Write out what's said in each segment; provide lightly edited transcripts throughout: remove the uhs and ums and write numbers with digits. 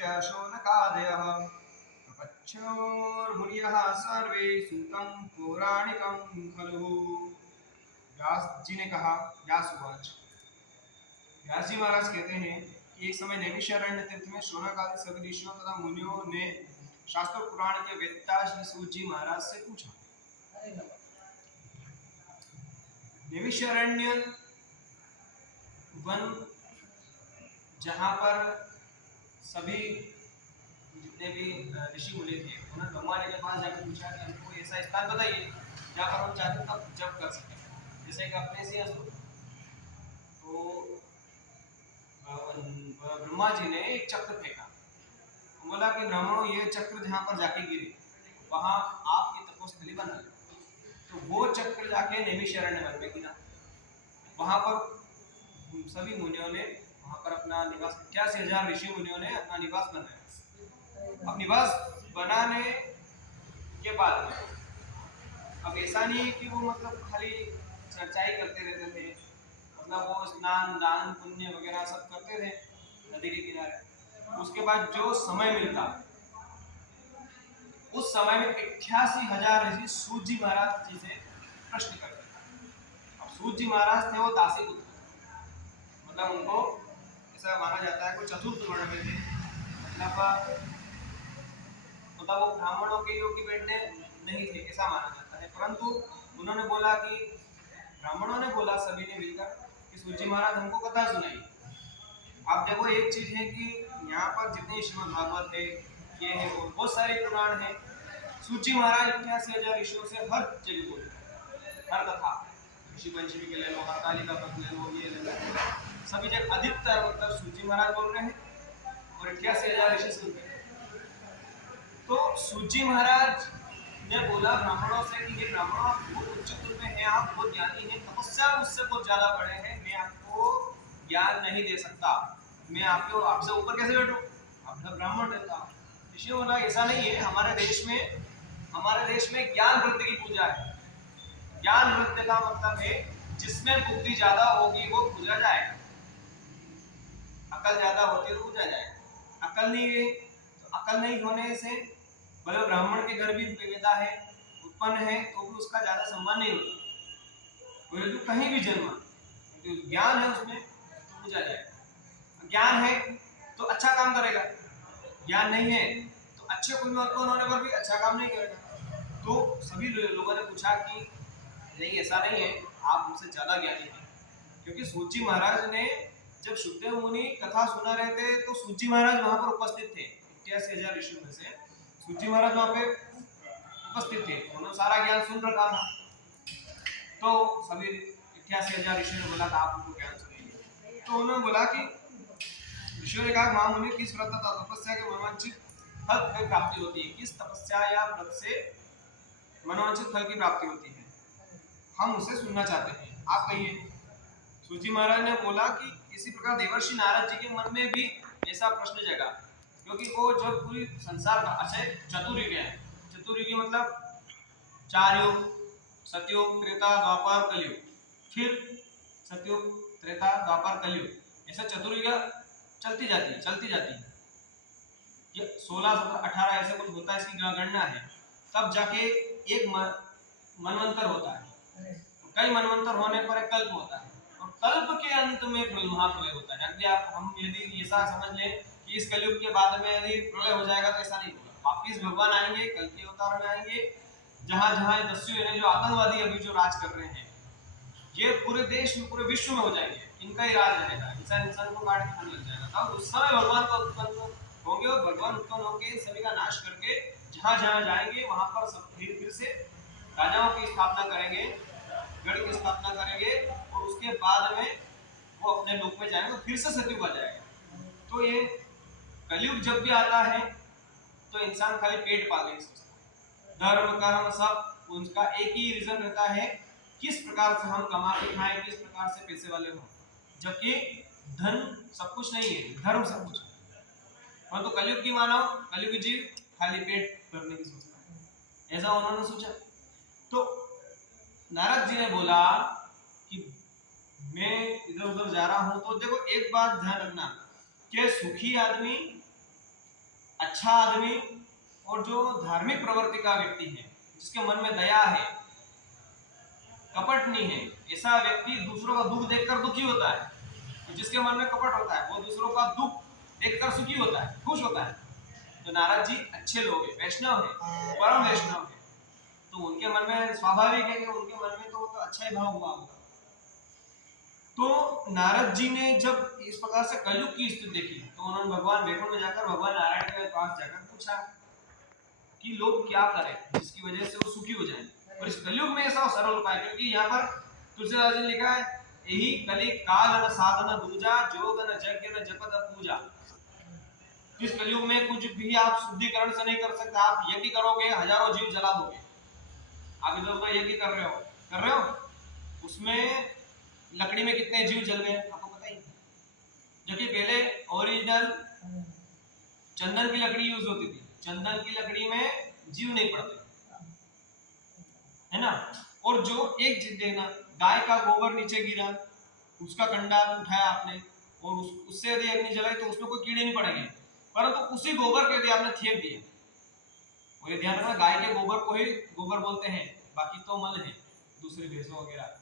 शिष्य शौनकादयः प्रपच्योर्मुनयः सर्वे सूतं पौराणिकं खलु। व्यास जी ने कहा, व्यासुवाच। व्यास जी महाराज कहते हैं कि एक समय नैमिषारण्य तीर्थ में शौनक आदि सभी ऋषियों तथा मुनियों ने शास्त्र पुराण के वेत्ता श्री सूत जी महाराज से पूछा। नैमिषारण्य वन, जहाँ पर सभी जितने भी ऋषि मुनि थे, उन्होंने ब्रह्मा जी के पास जाकर पूछा कि हमको ऐसा स्थान बताइए जहाँ पर हम चाहते तब जब कर सकें। जैसे कि अपने से तो ब्रह्मा जी ने एक चक्र फेंका, बोला कि ब्राह्मणों ये चक्र जहाँ पर जाके गिरे वहाँ आपकी तपोस्थली बना लो। तो वो चक्र जाके नैमिषारण्य वन में गिरा। वहाँ पर सभी मुनियों ने वहाँ पर अपना निवास, 81,000 ऋषि मुनियों ने अपना निवास बनाया। अब निवास बनाने के बाद में अब ऐसा नहीं है कि वो मतलब खाली चर्चा ही करते रहते थे, मतलब वो स्नान दान पुण्य वगैरह सब करते थे नदी के किनारे। उसके बाद जो समय मिलता उस समय में 81,000 ऋषि सूत जी महाराज जी से प्रश्न करते थे। अब सूत जी महाराज थे वो दासी पुत्र, मतलब उनको ऐसा माना जाता है कोई चतुर्थ वर्ण में थे, मतलब वो ब्राह्मणों के योग्य बैठने नहीं थे ऐसा माना जाता है। परंतु उन्होंने बोला कि ब्राह्मणों ने बोला सभी ने मिलकर कि सूत जी महाराज हमको कथा सुनाइए। आप देखो एक चीज है कि यहाँ पर जितने श्रीमद् भागवत है, ये है वो बहुत सारे पुराण है। सूत जी महाराज 81,000 ऋषियों से हर जगह बोले, हर कथा, ऋषि पंचमी के ले लो, हरताली का पद ले लो, ये ले लो, सभी जगह अधिकतर मतलब सूत जी महाराज बोल रहे हैं और 81,000 ऋषि सुन रहे हैं। तो सूत जी महाराज ने बोला ब्राह्मणों से कि ये ब्राह्मणों आप बहुत उच्च चतुर में हैं, आप बहुत ज्ञानी हैं, तपस्या मुझसे बहुत ज्यादा बड़े हैं, मैं आपको ज्ञान नहीं दे सकता, मैं आपसे ऊपर कैसे बैठूं, आप ब्राह्मण रहता। ऋषि बोला ऐसा नहीं है, हमारे देश में ज्ञान वृत्ति की पूजा है। ज्ञान वृत्ति का मतलब है जिसमें बुद्धि ज्यादा होगी वो पूजा जाएगा, अकल ज्यादा होती है तो पूजा जाएगा। अकल नहीं है तो अकल नहीं होने से भले ब्राह्मण के घर भी पैदा है उत्पन्न है तो भी उसका ज्यादा सम्मान नहीं होता, तो कहीं भी जन्मा, तो ज्ञान है उसमें तो पूजा जाएगा। ज्ञान है तो अच्छा काम करेगा, ज्ञान नहीं है तो अच्छे कुल में उत्पन्न होने पर भी अच्छा काम नहीं करेगा। तो सभी लोगों ने पूछा कि नहीं ऐसा नहीं है, आप हमसे ज्यादा ज्ञानी हैं। क्योंकि सूत जी महाराज ने जब सुखदेव मुनि कथा सुना रहे थे तो सूत जी महाराज वहां पर उपस्थित थे। 81,000 ऋषियों में से सूत जी महाराज वहां पे उपस्थित थे, उन्होंने सारा ज्ञान सुन रखा था। तो सभी 81,000 ऋषियों ने बोला था आप उनको ज्ञान सुनाइए। तो उन्होंने बोला कि ऋषियों ने कहा महामुनि किस व्रत तथा तपस्या के मनोवांछित फल की प्राप्ति होती है, किस तपस्या या व्रत से मनोवांछित फल की प्राप्ति होती है, हम उसे सुनना चाहते हैं, आप कहिए। सूत जी महाराज ने बोला कि इसी प्रकार देवर्षि नारद जी के मन में भी ऐसा प्रश्न जगा, क्योंकि वो जब पूरी संसार का अच्छे चतुर्युग है, चतुर्युग मतलब 4 युग, सतयुग त्रेता द्वापर कलयुग, फिर सतयुग त्रेता द्वापर कलयुग, ऐसा चतुर्युग चलती जाती है। ये 16, 17, 18 ऐसे कुछ होता है, इसकी गणना है। तब जाके एक मनवंतर होता है, कई मनवंतर होने पर एक कल्प होता है और कल्प के अंत में महाप्रलय होता है। यदि ऐसा समझ लें कि इस कलयुग के बाद में यदि प्रलय हो जाएगा तो ऐसा नहीं होगा, वापिस भगवान आएंगे, कल के अवतार में आएंगे। जहां जहां दस्यु यानी जो आतंकवादी अभी जो राज कर रहे हैं, ये पूरे देश में पूरे विश्व में हो जाएंगे, इनका ही राज रहेगा, इंसान को काट के खाने लग जाएगा। तब उस समय भगवान का उत्पन्न होंगे और भगवान उत्पन्न होकर सभी का नाश करके जहां जहां जाएंगे वहां पर सब फिर से राजाओं की स्थापना करेंगे, गढ़ की स्थापना करेंगे और उसके बाद में वो अपने लोक में जाएंगे, फिर से सतयुग आ जाएगा। तो ये कलयुग जब भी आता है तो इंसान खाली पेट पाले सोचता है, धर्म कर्म सब उनका एक ही रीजन रहता है, किस प्रकार से हम कमा के खाएं, किस प्रकार से पैसे वाले हों, जबकि धन सब कुछ नहीं है, धर्म सब कुछ है। और तो कलयुग की मानव, कलयुग जीव खाली पेट भरने की सोचता है, ऐसा उन्होंने सोचा। तो नारद जी ने बोला कि मैं इधर उधर जा रहा हूं, तो देखो एक बात ध्यान रखना कि सुखी आदमी अच्छा आदमी और जो धार्मिक प्रवृत्ति का व्यक्ति है, जिसके मन में दया है, कपट नहीं है, ऐसा व्यक्ति दूसरों का दुख देखकर दुखी होता है। तो जिसके मन में कपट होता है वो दूसरों का दुख देखकर सुखी होता है, खुश होता है। तो नारद जी अच्छे लोग हैं, वैष्णव है, परम वैष्णव है, तो उनके मन में स्वाभाविक है कि उनके मन में तो अच्छा ही भाव हुआ होगा। तो नारद जी ने जब इस प्रकार से कलयुग की स्थिति देखी तो उन्होंने भगवान वैकुंठ में जाकर भगवान नारायण के पास जाकर पूछा कि लोग क्या करें जिसकी वजह से वो सुखी हो जाएं। और इस कलयुग में ऐसा सरल उपाय, क्योंकि यहाँ पर तुलसीदास जी ने लिखा है, यही कलि काल न साधन दूजा, जोग न यज्ञ न जपत पूजा। इस कलयुग में कुछ भी आप शुद्धिकरण से नहीं कर सकते। आप यज्ञ करोगे, हजारों जीव जला दोगे। आप इधर उधर यज्ञ कर रहे हो, उसमें लकड़ी में कितने जीव जल गए आपको पता ही। जबकि पहले ओरिजिनल चंदन की लकड़ी यूज होती थी, चंदन की लकड़ी में जीव नहीं पड़ते, है ना। और जो एक चीज देखना, गाय का गोबर नीचे गिरा, उसका कंडा उठाया आपने और उससे यदि अग्नि जलाई तो उसमें कोई कीड़े नहीं पड़ेंगे, परंतु उसी गोबर को यदि आपने फेंक दिया, और ये ध्यान रखना गाय के गोबर को ही गोबर बोलते हैं, बाकी तो मल है दूसरी भैंसों वगैरह,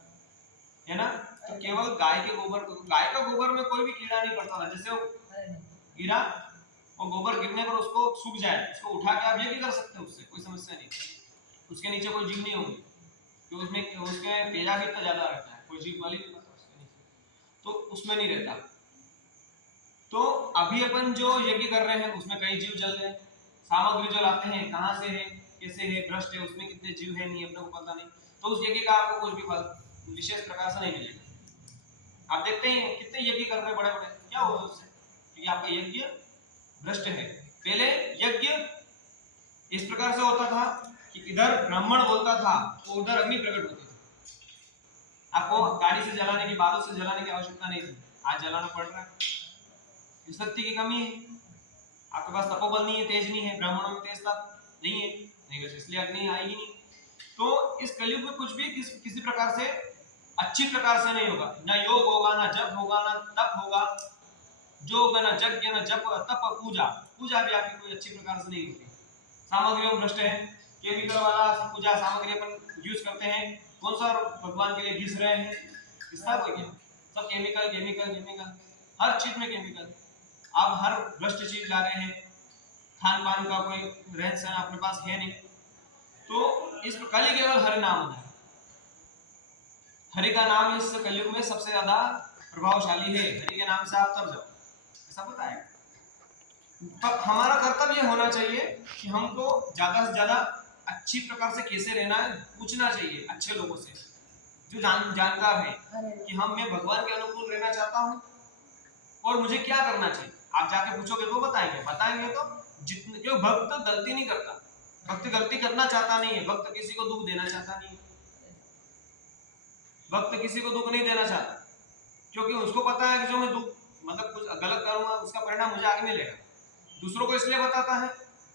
है ना। तो केवल गाय के गोबर को, गाय का गोबर में कोई भी कीड़ा नहीं पड़ता था। जैसे वो गिरा और गोबर गिरने पर उसको सूख जाए, उसको उठा के आप ये भी कर सकते हैं, उससे कोई समस्या नहीं। उसके नीचे कोई जीव नहीं होंगे, क्योंकि उसमें उसके तेजा भी इतना ज्यादा रहता है, कोई जीव वाली नहीं पड़ता उसके नीचे, तो उसमें नहीं रहता। तो अभी अपन जो यज्ञ कर रहे हैं उसमें कई जीव जल गए, सामग्री जो लाते हैं कहाँ से है, कैसे है, भ्रष्ट है, उसमें कितने जीव है नहीं अपने को पता नहीं, तो उस यज्ञ का आपको कुछ भी फल विशेष प्रकार से नहीं मिलेगा। आप देखते हैं कितने यज्ञ कर रहे बड़े बड़े, क्या होगा उससे, क्योंकि आपका यज्ञ भ्रष्ट है। पहले यज्ञ इस प्रकार से होता था कि इधर ब्राह्मण बोलता था तो उधर अग्नि प्रकट होती थी। आपको गाड़ी से जलाने की, बारूद से जलाने की आवश्यकता नहीं थी, आज जलाना पड़ रहा है। शक्ति की कमी है, आपके पास तपोबल नहीं है, तेज नहीं है, ब्राह्मणों में तेज नहीं है, नहीं बस इसलिए अग्नि आएगी नहीं। तो इस कलयुग में कुछ भी किसी प्रकार से अच्छी प्रकार से नहीं होगा, ना योग होगा, ना जप होगा, ना तप होगा, जोग न यज्ञ न जप तप पूजा, पूजा भी आपकी कोई अच्छी प्रकार से नहीं होगी। सामग्रियों भ्रष्ट है, केमिकल वाला पूजा सामग्री अपन यूज करते हैं, कौन सा भगवान के लिए घिस रहे हैं, इसका कोई क्या, सब केमिकल केमिकल केमिकल, हर चीज में केमिकल। आप हर भ्रष्ट चीज ला रहे हैं, खान पान का कोई रहन सहन अपने पास है नहीं। तो इस कल ही केवल हरि नाम है, हरि का नाम इस कलयुग में सबसे ज्यादा प्रभावशाली है। हरि के नाम से आप तर जाओ, ऐसा बताया। तो हमारा कर्तव्य होना चाहिए कि हमको ज्यादा से ज्यादा अच्छी प्रकार से कैसे रहना है पूछना चाहिए अच्छे लोगों से, जो जानकार है कि मैं भगवान के अनुकूल रहना चाहता हूँ और मुझे क्या करना चाहिए। आप जाके पूछोगे तो बताएंगे तो जितने, क्यों भक्त गलती नहीं करता, भक्त गलती करना चाहता नहीं है, भक्त किसी को दुख देना चाहता नहीं है, भक्त किसी को दुख नहीं देना चाहता, क्योंकि उसको पता है कि जो मैं दुख मतलब कुछ गलत करूंगा उसका परिणाम मुझे आगे मिलेगा। दूसरों को इसलिए बताता है,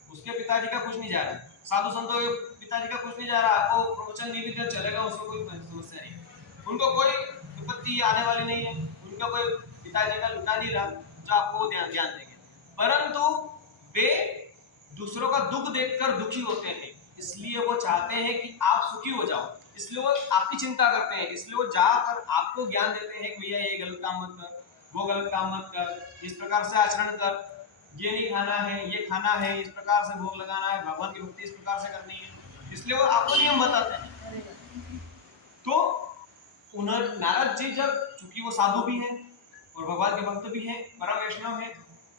उसके पिताजी का कुछ नहीं जा रहा, साधु संतों के पिताजी का कुछ नहीं जा रहा, आपको प्रवचन नहीं भी चलेगा, उसको कोई समस्या नहीं, उनको कोई विपत्ति आने वाली नहीं है, उनका कोई पिताजी का लुटा नहीं रहा जो आपको ध्यान देंगे, परंतु वे दूसरों का दुख देखकर दुखी होते हैं, इसलिए वो चाहते हैं कि आप सुखी हो जाओ, इसलिए वो आपकी चिंता करते हैं, इसलिए वो जाकर आपको ज्ञान देते हैं कि भैया ये गलत काम मत कर, वो गलत काम मत कर, इस प्रकार से आचरण कर, ये नहीं खाना है, ये खाना है, इस प्रकार से भोग लगाना है, भगवान की भक्ति इस प्रकार से करनी है, इसलिए वो आपको नियम बताते हैं। तो उन्होंने नारद जी जब, चूंकि वो साधु भी हैं और भगवान के भक्त भी हैं, परम वैष्णव हैं,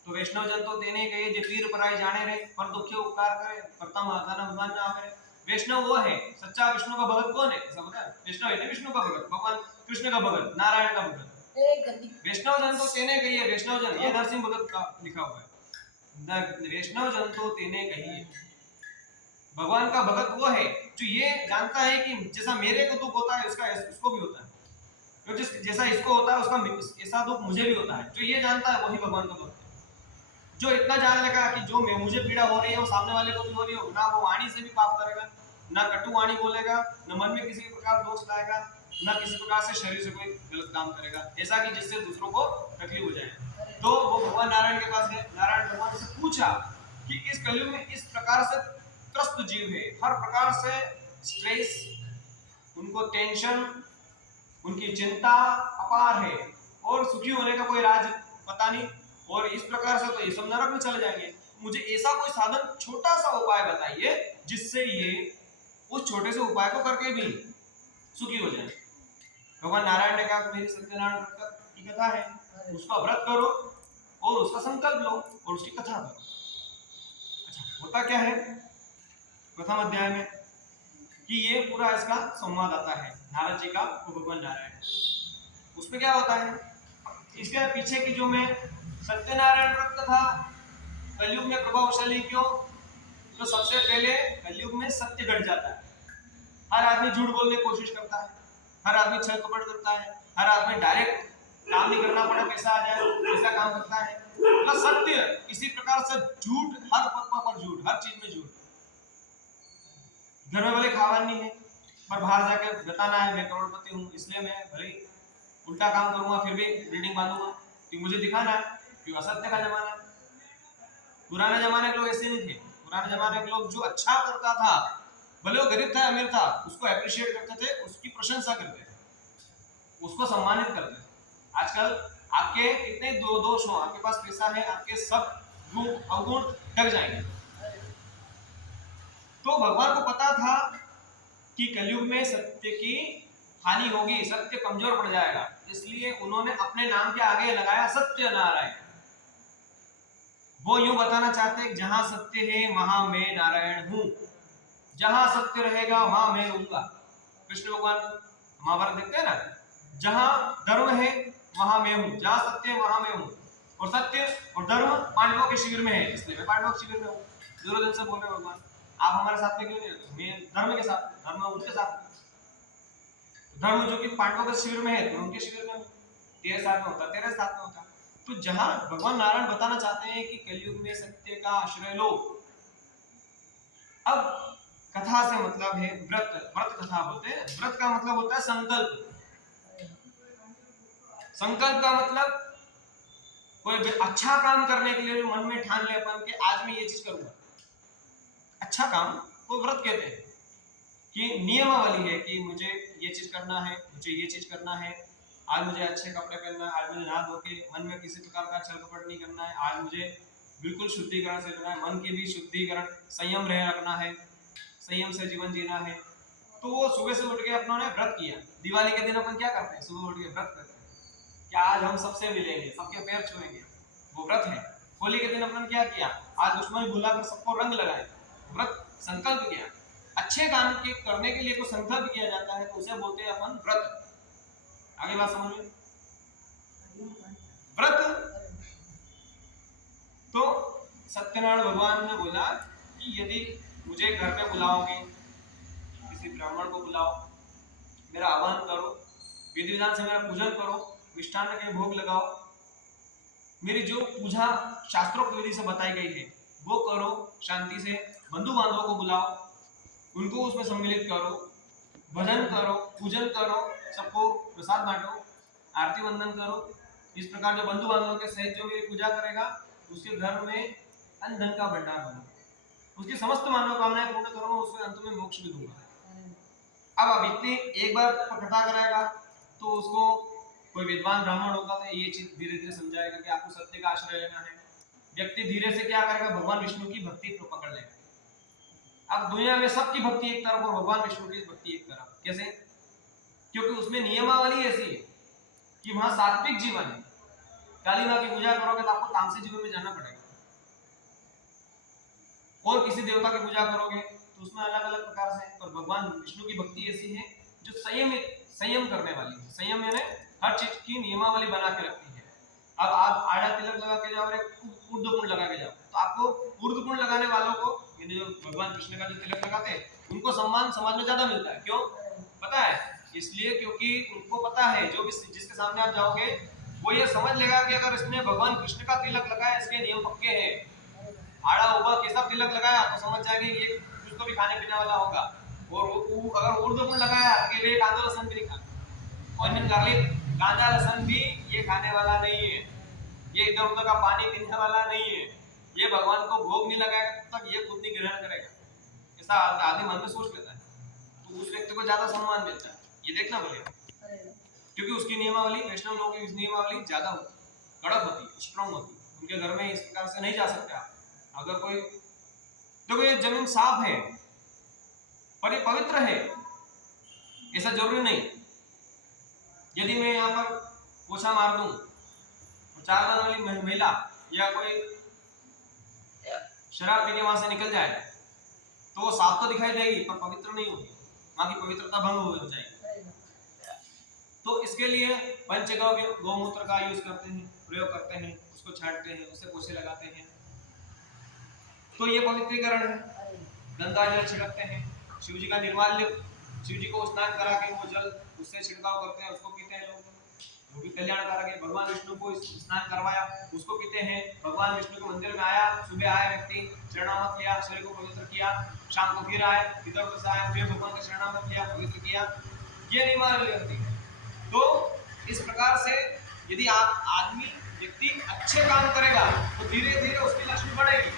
तो वैष्णव जन तो तेने कहे जे पीर पराई जाने रे, पर दुखे उपकार करे, प्रथम आदान भगवान ना करे। वैष्णव वो है, सच्चा विष्णु का भगत कौन है, समझा, वैष्णव है ना, विष्णु का भगत, भगवान कृष्ण का भगत, नारायण का भगत। वैष्णव जन तो तेने कही है, वैष्णव जन ये नरसिंह भगत का लिखा हुआ है, वैष्णव जन तो तेने कही है। भगवान का भगत वो है जो ये जानता है कि जैसा मेरे को दुख होता है उसको भी होता है, तो जैसा इसको होता है उसका ऐसा दुख मुझे भी होता है, जो ये जानता है वही भगवान का भक्त है। जो इतना जान लेगा कि जो मुझे पीड़ा हो रही है वो सामने वाले को भी हो रही हो, ना वो वाणी से भी पाप करेगा, ना कटु वाणी बोलेगा, न मन में किसी प्रकार दोष लाएगा, ना किसी प्रकार से शरीर से कोई गलत काम करेगा ऐसा कि जिससे दूसरों को तकलीफ हो जाए। तो वो भगवान नारायण के पास गए, नारायण भगवान से पूछा कि इस कलयुग में इस प्रकार से त्रस्त जीव है, हर प्रकार से स्ट्रेस, उनको टेंशन, उनकी चिंता अपार है और सुखी होने का कोई राज पता नहीं, और इस प्रकार से तो ये सब नरक में चले जाएंगे। मुझे ऐसा कोई साधन, छोटा सा उपाय बताइए जिससे ये उस छोटे से उपाय को करके भी सुखी हो जाए। भगवान नारायण ने कहा मेरी सत्यनारायण व्रत की कथा है, उसका व्रत करो और उसका संकल्प लो और उसकी कथा करो। अच्छा, होता क्या है प्रथम अध्याय में कि ये पूरा इसका संवाद आता है नारद जी का और भगवान नारायण। उसमें क्या होता है, इसके पीछे की जो मैं सत्यनारायण व्रत कथा कलयुग में प्रभावशाली क्यों, तो सबसे पहले कलयुग में सत्य घट जाता है। हर आदमी झूठ बोलने की कोशिश करता है, हर आदमी छल कपट करता है, हर आदमी डायरेक्ट काम नहीं करना पड़े पैसा आ जाए ऐसा काम करता है। मतलब सत्य इसी प्रकार से झूठ, हर पप्पा पर झूठ, हर चीज में झूठ। घर में भले खावन नहीं है पर बाहर जाके बताना है मैं करोड़पति हूँ, इसलिए मैं भले उल्टा काम करूंगा फिर भी बिल्डिंग बांधूंगा, कि मुझे दिखाना है कि असत्य का जमाना है। पुराने जमाने के लोग ऐसे नहीं थे। पुराने जमाने के लोग जो अच्छा करता था, भले वो गरीब था अमीर था, उसको अप्रिशिएट करते थे, उसकी प्रशंसा करते थे, उसको सम्मानित करते थे। आजकल आपके कितने दो दोष हो, आपके पास पैसा है, आपके सब गुण अवगुण ढक जाएंगे। तो भगवान को पता था कि कलयुग में सत्य की हानि होगी, सत्य कमजोर पड़ जाएगा, इसलिए उन्होंने अपने नाम के आगे लगाया सत्य नारायण। वो यूं बताना चाहते हैं जहां सत्य है वहां मैं नारायण हूं, जहां सत्य रहेगा वहां मैं रहूंगा। कृष्ण भगवान महाभारत देखते हैं ना, जहां धर्म है वहां मैं हूं, जहां सत्य है वहां मैं हूं। और सत्य और धर्म पांडवों के शिविर में है, इसलिए मैं पांडवों के शिविर में हूं। दुर्योधन से बोल रहे भगवान आप हमारे साथ में क्यों नहीं रहते, मैं धर्म के साथ, धर्म उनके साथ, धर्म जो कि पांडवों के शिविर में है तो उनके शिविर में हूं, तेरे साथ में होता तेरे साथ में होता। तो जहां भगवान नारायण बताना चाहते हैं कि कलयुग में सत्य का आश्रय लो। अब कथा से मतलब है व्रत, व्रत कथा बोलते हैं। व्रत का मतलब होता है संकल्प। संकल्प का मतलब कोई अच्छा काम करने के लिए मन में ठान ले अपन कि आज मैं ये चीज करूंगा, अच्छा काम को व्रत कहते हैं। कि नियमावली है कि मुझे ये चीज करना है, मुझे ये चीज करना है, आज मुझे अच्छे कपड़े पहनना है, आज मुझे नहा धो के मन में किसी प्रकार का छल कपट नहीं करना है, आज मुझे बिल्कुल शुद्धिकरण से रहना है, मन की भी शुद्धिकरण, संयम रह रखना है, संयम से जीवन जीना है। तो वो सुबह से उठ के अपनों ने व्रत किया। दिवाली के दिन अपन क्या करते हैं, सुबह उठ के व्रत करते हैं कि आज हम सबसे मिलेंगे, सबके पैर छुएंगे, वो व्रत है। होली के दिन अपन क्या किया, आज दुश्मन भुलाकर सबको रंग लगाए, व्रत संकल्प किया। अच्छे काम के करने के लिए को संकल्प किया जाता है तो उसे बोलते हैं अपन व्रत। आगे बात समझ में, व्रत। तो सत्यनारायण भगवान ने बोला कि यदि मुझे घर पे बुलाओगे, किसी ब्राह्मण को बुलाओ, मेरा आह्वान करो, विधि विधान से मेरा पूजन करो, मिष्ठान्न के भोग लगाओ, मेरी जो पूजा शास्त्रोक्त विधि से बताई गई है वो करो, शांति से बंधु बांधवों को बुलाओ, उनको उसमें सम्मिलित करो, भजन करो, पूजन करो, सबको प्रसाद बांटो, आरती वंदन करो। इस प्रकार जो बंधु बांधवों के सहित जो मेरी पूजा करेगा उसके घर में अन्न धन का भंडार बनो, उसकी समस्त मनोकामनाएं पूर्ण करूंगा, उसके अंत में मोक्ष भी दूंगा। अब इतनी एक बार कथा कराएगा तो उसको कोई विद्वान ब्राह्मण होगा तो ये चीज धीरे धीरे समझाएगा कि आपको सत्य का आश्रय लेना है। व्यक्ति धीरे से क्या करेगा, भगवान विष्णु की भक्ति को पकड़ लेगा। अब दुनिया में सबकी भक्ति एक तरफ और भगवान विष्णु की भक्ति एक तरफ। कैसे? क्योंकि उसमें नियमावली ऐसी है कि वहां सात्विक जीवन है। काली मां की पूजा करोगे तो आपको तामसिक जीवन में जाना पड़ेगा, और किसी देवता की पूजा करोगे तो उसमें अलग अलग प्रकार से। पर भगवान विष्णु की भक्ति ऐसी है जो संयम करने वाली है। संयम यानी हर चीज की नियमावली बना के रखती है। अब आप आड़ा तिलक लगा के जाओ और एक ऊर्ध्वपुंड लगा के जाओ तो आपको ऊर्ध्वपुंड लगाने वालों को, जो भगवान कृष्ण का जो तिलक लगाते हैं उनको सम्मान समाज में ज्यादा मिलता है। क्यों पता है? इसलिए क्योंकि उनको पता है जो भी जिसके सामने आप जाओगे वो ये समझ लेगा कि अगर इसने भगवान कृष्ण का तिलक लगाया, इसके नियम पक्के हैं। आड़ा ऊपर कैसा तिलक लगाया तो समझ जाएंगे ये कुछ तो भी खाने पीने वाला होगा। और अगर ऊर्ध्वपुंड लगाया कि वे कांदा लहसुन भी नहीं खाता, ऑनियन गार्लिक, कांदा लहसुन भी ये खाने वाला नहीं है, ये इधर उधर का पानी पीने वाला नहीं है, ये भगवान को भोग नहीं लगाएगा तब तक ये खुद नहीं ग्रहण करेगा, ऐसा आदमी मन में सोच लेता है, तो उस व्यक्ति को ज्यादा सम्मान मिलता है। ये देखना पड़ेगा, क्योंकि उसकी नियमावली, वैष्णव लोगों की नियमावली ज्यादा होती है, कड़क होती है, स्ट्रॉन्ग होती है। उनके घर में इस प्रकार से नहीं जा सकते आप। अगर कोई देखो ये जमीन साफ है पर ये पवित्र है, ऐसा जरूरी नहीं। यदि मैं यहाँ पर पोछा मार दूं और 4 दान वाली महिला या कोई शराब पी के वहां से निकल जाए तो वो साफ तो दिखाई देगी पर पवित्र नहीं होगी, वहां की पवित्रता भंग हो जाएगी। तो इसके लिए पंचगव्य गौमूत्र का यूज करते हैं, प्रयोग करते हैं, उसको छांटते हैं, उससे पोछे लगाते हैं, तो ये पवित्रीकरण है। गंगा जल छिड़कते हैं, शिव जी का निर्माल्य, शिव जी को स्नान करा के वो जल उससे छिड़काव करते हैं, उसको पीते हैं लोग, वो भी कल्याणकारक है। भगवान विष्णु को स्नान करवाया, उसको पीते हैं। भगवान विष्णु के मंदिर में आया, सुबह आया व्यक्ति, शरणामत लिया, शरीर को पवित्र किया, शाम को फिर आए, इधर उधर से आए, फिर भगवान का शरणामत लिया, पवित्र किया, ये नियमावली होती है। तो इस प्रकार से यदि आप आदमी व्यक्ति अच्छे काम करेगा तो धीरे धीरे उसकी लक्ष्मी बढ़ेगी।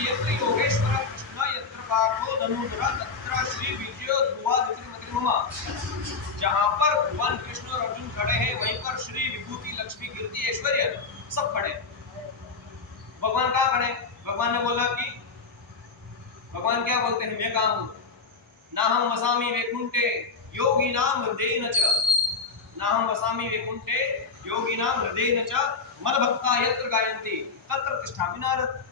यत्र योगेश्वर कृष्ण यत्र पार्थो धनुधर तत्र श्री विजयो ध्रुवा द्वित्रिमतिर्मम, जहां पर भगवान कृष्ण और अर्जुन खड़े हैं वहीं पर श्री विभूति लक्ष्मी कीर्ति ऐश्वर्य सब खड़े। भगवान कहाँ खड़े? भगवान ने बोला कि भगवान क्या बोलते हैं, मैं कहाँ हूँ, ना हम वसामि वैकुंठे योगिनाम हृदयेन च, ना हम वसामि वैकुंठे योगिनाम हृदयेन च मद्भक्ता यत्र गायन्ति तत्र तिष्ठामि नारद।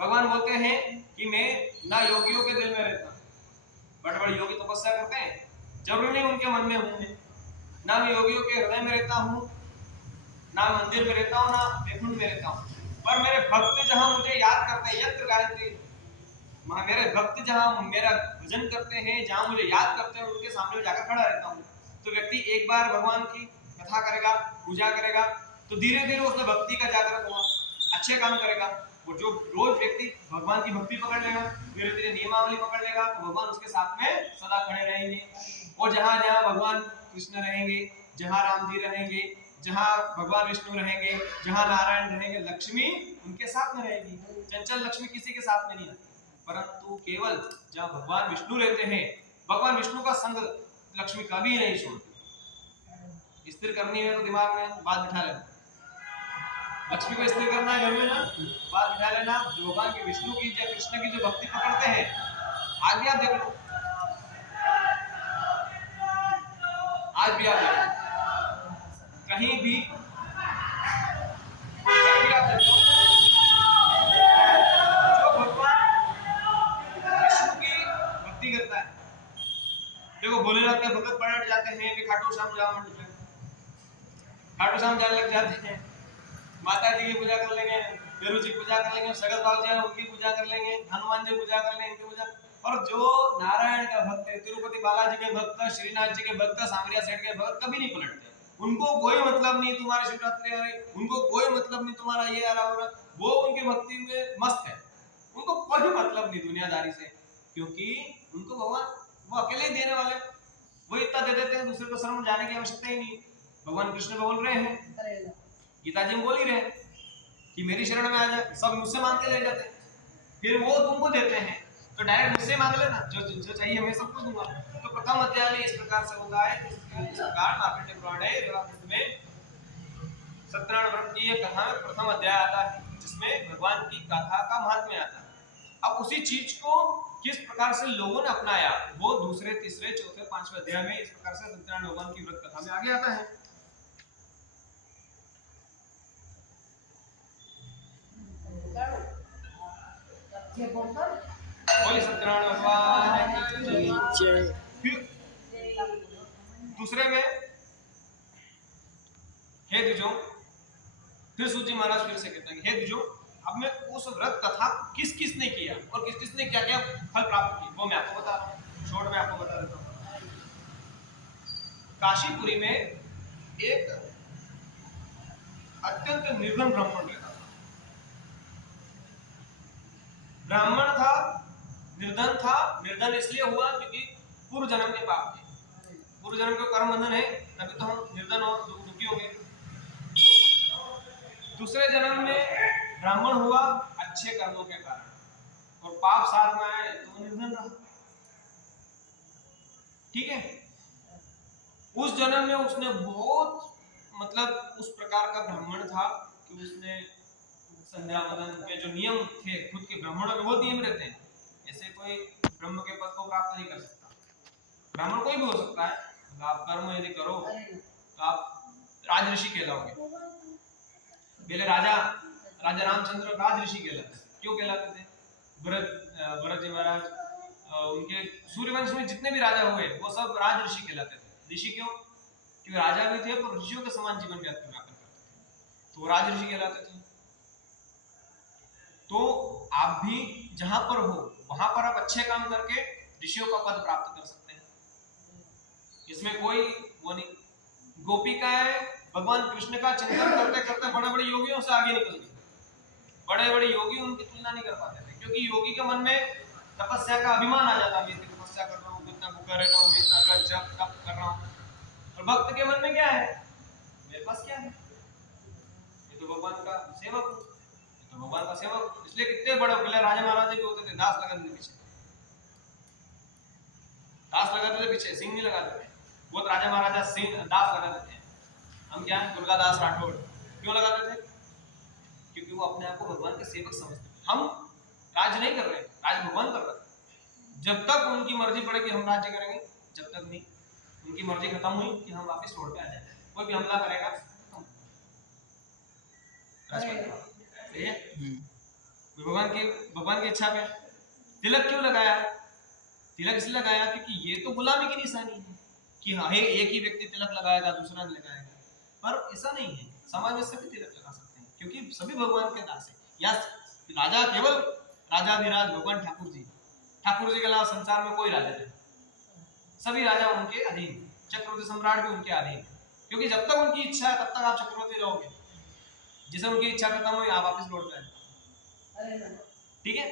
भगवान बोलते हैं कि मैं ना योगियों के दिल में रहता हूँ, बड़े बड़े योगी तपस्या करते हैं, जरूरी नहीं उनके मन में हूँ मैं, ना मैं योगियों के हृदय में रहता हूँ, ना मंदिर में रहता हूँ, ना वैकुंठ में रहता हूँ, पर मेरे भक्त जहाँ मुझे याद करते हैं, यत्र गायन्ति, मेरे भक्त जहाँ मेरा भजन करते हैं, जहाँ मुझे याद करते हैं, उनके सामने जाकर खड़ा रहता हूँ। तो व्यक्ति एक बार भगवान की कथा करेगा, पूजा करेगा, तो धीरे धीरे उसमें भक्ति का जागरण होगा, अच्छे काम करेगा। और जो रोज व्यक्ति भगवान की भक्ति पकड़ लेगा, धीरे धीरे नियमावली पकड़ लेगा, तो भगवान उसके साथ में सदा खड़े रहेंगे। और जहाँ जहाँ भगवान कृष्ण रहेंगे, जहाँ राम जी रहेंगे, जहाँ भगवान विष्णु रहेंगे, जहाँ नारायण रहेंगे, लक्ष्मी उनके साथ में रहेगी। चंचल लक्ष्मी किसी के साथ में नहीं आती, परंतु केवल जहाँ भगवान विष्णु रहते हैं, भगवान विष्णु का संग लक्ष्मी कभी नहीं छोड़ती। स्थिर करनी है तो दिमाग में बात बिठा लेना, लक्ष्मी को स्थिर करना है घर में ना, बात बिठा लेना। जो भगवान की विष्णु की या कृष्ण की जो भक्ति पकड़ते हैं, आज भी आप देख लो, आज भी आप देख लो, कहीं भी आप देख लो, जो भगवान विष्णु की भक्ति करता है, देखो भोलेनाथ के भगत पलट जाते हैं कि खाटू श्याम जाओ मंदिर में, खाटू श्याम जाने लग जाते हैं, माता जी की पूजा कर लेंगे, गुरु जी पूजा कर लेंगे, सगत बाबू जी उनकी पूजा कर लेंगे, हनुमान जी पूजा कर लेंगे, इनकी पूजा। और जो नारायण का भक्त है, तिरुपति बालाजी के भक्त, श्रीनाथ जी के भक्त, सांवरिया सेठ के भक्त कभी नहीं पलटते। उनको कोई मतलब नहीं तुम्हारे शिवरात्रि आ रही, उनको कोई मतलब नहीं तुम्हारा ये आ रहा, वो उनकी भक्ति में मस्त है, उनको कोई मतलब नहीं दुनियादारी से, क्योंकि उनको भगवान वो अकेले ही देने वाले, वो इतना दे देते हैं, दूसरे को शरण जाने की आवश्यकता ही नहीं। भगवान कृष्ण बोल रहे हैं, गीता जी में बोल ही रहे कि मेरी शरण में आ जा, सब मुझसे मांग के ले जाते हैं, फिर वो तुमको देते हैं, तो डायरेक्ट मुझसे मांग लेना, जो चाहिए मैं सब कुछ दूंगा। तो प्रथम अध्याय में इस प्रकार से होता है। इस प्रकार मार्कंडेय पुराण है में सत्यनारायण व्रत की एक कथा में प्रथम अध्याय आता है, जिसमें भगवान की कथा का महात्म्य आता है। अब उसी चीज को किस प्रकार से लोगों ने अपनाया, वो दूसरे, तीसरे, चौथे, पांचवें अध्याय में इस प्रकार से सत्यनारायण भगवान की व्रत कथा में आगे आता है। बोले सत्यनारायण भगवान की जय। फिर दूसरे में हे द्विजों, फिर सूत जी महाराज फिर से कहते हैं, हे द्विजों, अब मैं उस व्रत कथा किस किस ने किया और किस किस ने क्या क्या फल प्राप्त किए वो मैं आपको बता रहा हूँ, शॉर्ट में आपको बता देता हूँ। काशीपुरी में एक अत्यंत निर्धन ब्राह्मण रहता था। ब्राह्मण था, निर्धन था। निर्धन इसलिए हुआ क्योंकि पूर्व जन्म के पाप थे, पूर्व जन्म का कर्म बंधन है, तभी तो हम निर्धन और दुखी हो गए। दूसरे जन्म में ब्राह्मण हुआ अच्छे कर्मों के कारण, और पाप साथ में आए तो निर्धन रहा। ठीक है, उस जन्म में उसने बहुत मतलब उस प्रकार का ब्राह्मण था कि उसने संध्या वंदन के जो नियम थे, खुद के ब्राह्मणों के बहुत नियम रहते हैं, ऐसे कोई ब्रह्म के पद को प्राप्त नहीं कर सकता। ब्राह्मण कोई भी हो सकता है, तो आप कर्म यदि करो तो आप राज ऋषि कहलाओगे। पहले राजा रामचंद्र राज ऋषि कहलाते थे। क्यों कहलाते थे? भरत जी महाराज, उनके सूर्यवंश में जितने भी राजा हुए वो सब राज ऋषि कहलाते थे। ऋषि क्यों? क्योंकि राजा भी थे पर ऋषियों के समान जीवन यापन करते थे, तो राज ऋषि कहलाते थे। तो आप भी जहां पर हो वहां पर आप अच्छे काम करके ऋषियों का पद प्राप्त कर सकते हैं, इसमें कोई वो नहीं। गोपिकाएं भगवान कृष्ण का चिंतन करते करते बड़े बड़े योगियों से आगे निकल गए। बड़े बड़े योगी उनकी तुलना नहीं कर पाते थे, क्योंकि योगी के मन में तपस्या का अभिमान आ जाता है, मैं इतनी तपस्या कर रहा हूँ, इतना भूखा रह रहा हूँ, इतना जप तप कर रहा हूँ। और भक्त के मन में क्या है? मेरे पास क्या है, ये तो भगवान का सेवक हूँ, ये तो भगवान का सेवक। इसलिए कितने बड़े पहले राजा महाराजा भी होते थे, दास लगाते थे पीछे, दास लगाते थे पीछे, सिंह नहीं लगाते थे। बहुत राजा महाराजा सिंह दास लगाते थे। हम क्या है, दुर्गादास राठौड़ क्यों लगाते थे? क्योंकि वो अपने आप को भगवान के सेवक समझते थे। हम राज नहीं कर रहे, राज भगवान कर रहे हैं। जब तक उनकी मर्जी पड़ेगी हम राज्य करेंगे, जब तक नहीं उनकी मर्जी खत्म हुई कि हम वापस रोड पे आ जाए, कोई भी हमला करेगा सही है। भगवान की इच्छा पे तिलक क्यों लगाया? तिलक इसलिए लगाया क्योंकि ये तो गुलामी की निशानी है कि हाँ एक ही व्यक्ति तिलक लगाएगा दूसरा नहीं लगाएगा, पर ऐसा नहीं है, समाज में सभी तिलक लगा सकते हैं क्योंकि सभी भगवान के दास है। या राजा केवल राजाधिराज भगवान ठाकुर जी के अलावा संसार में कोई राजा नहीं, सभी राजा उनके अधीन, चक्रवर्ती सम्राट भी उनके अधीन, क्योंकि जब तक उनकी इच्छा है तब तक आप चक्रवर्ती रहोगे, जिसे उनकी इच्छा खत्म हुई आप वापस लौट जाए। ठीक है,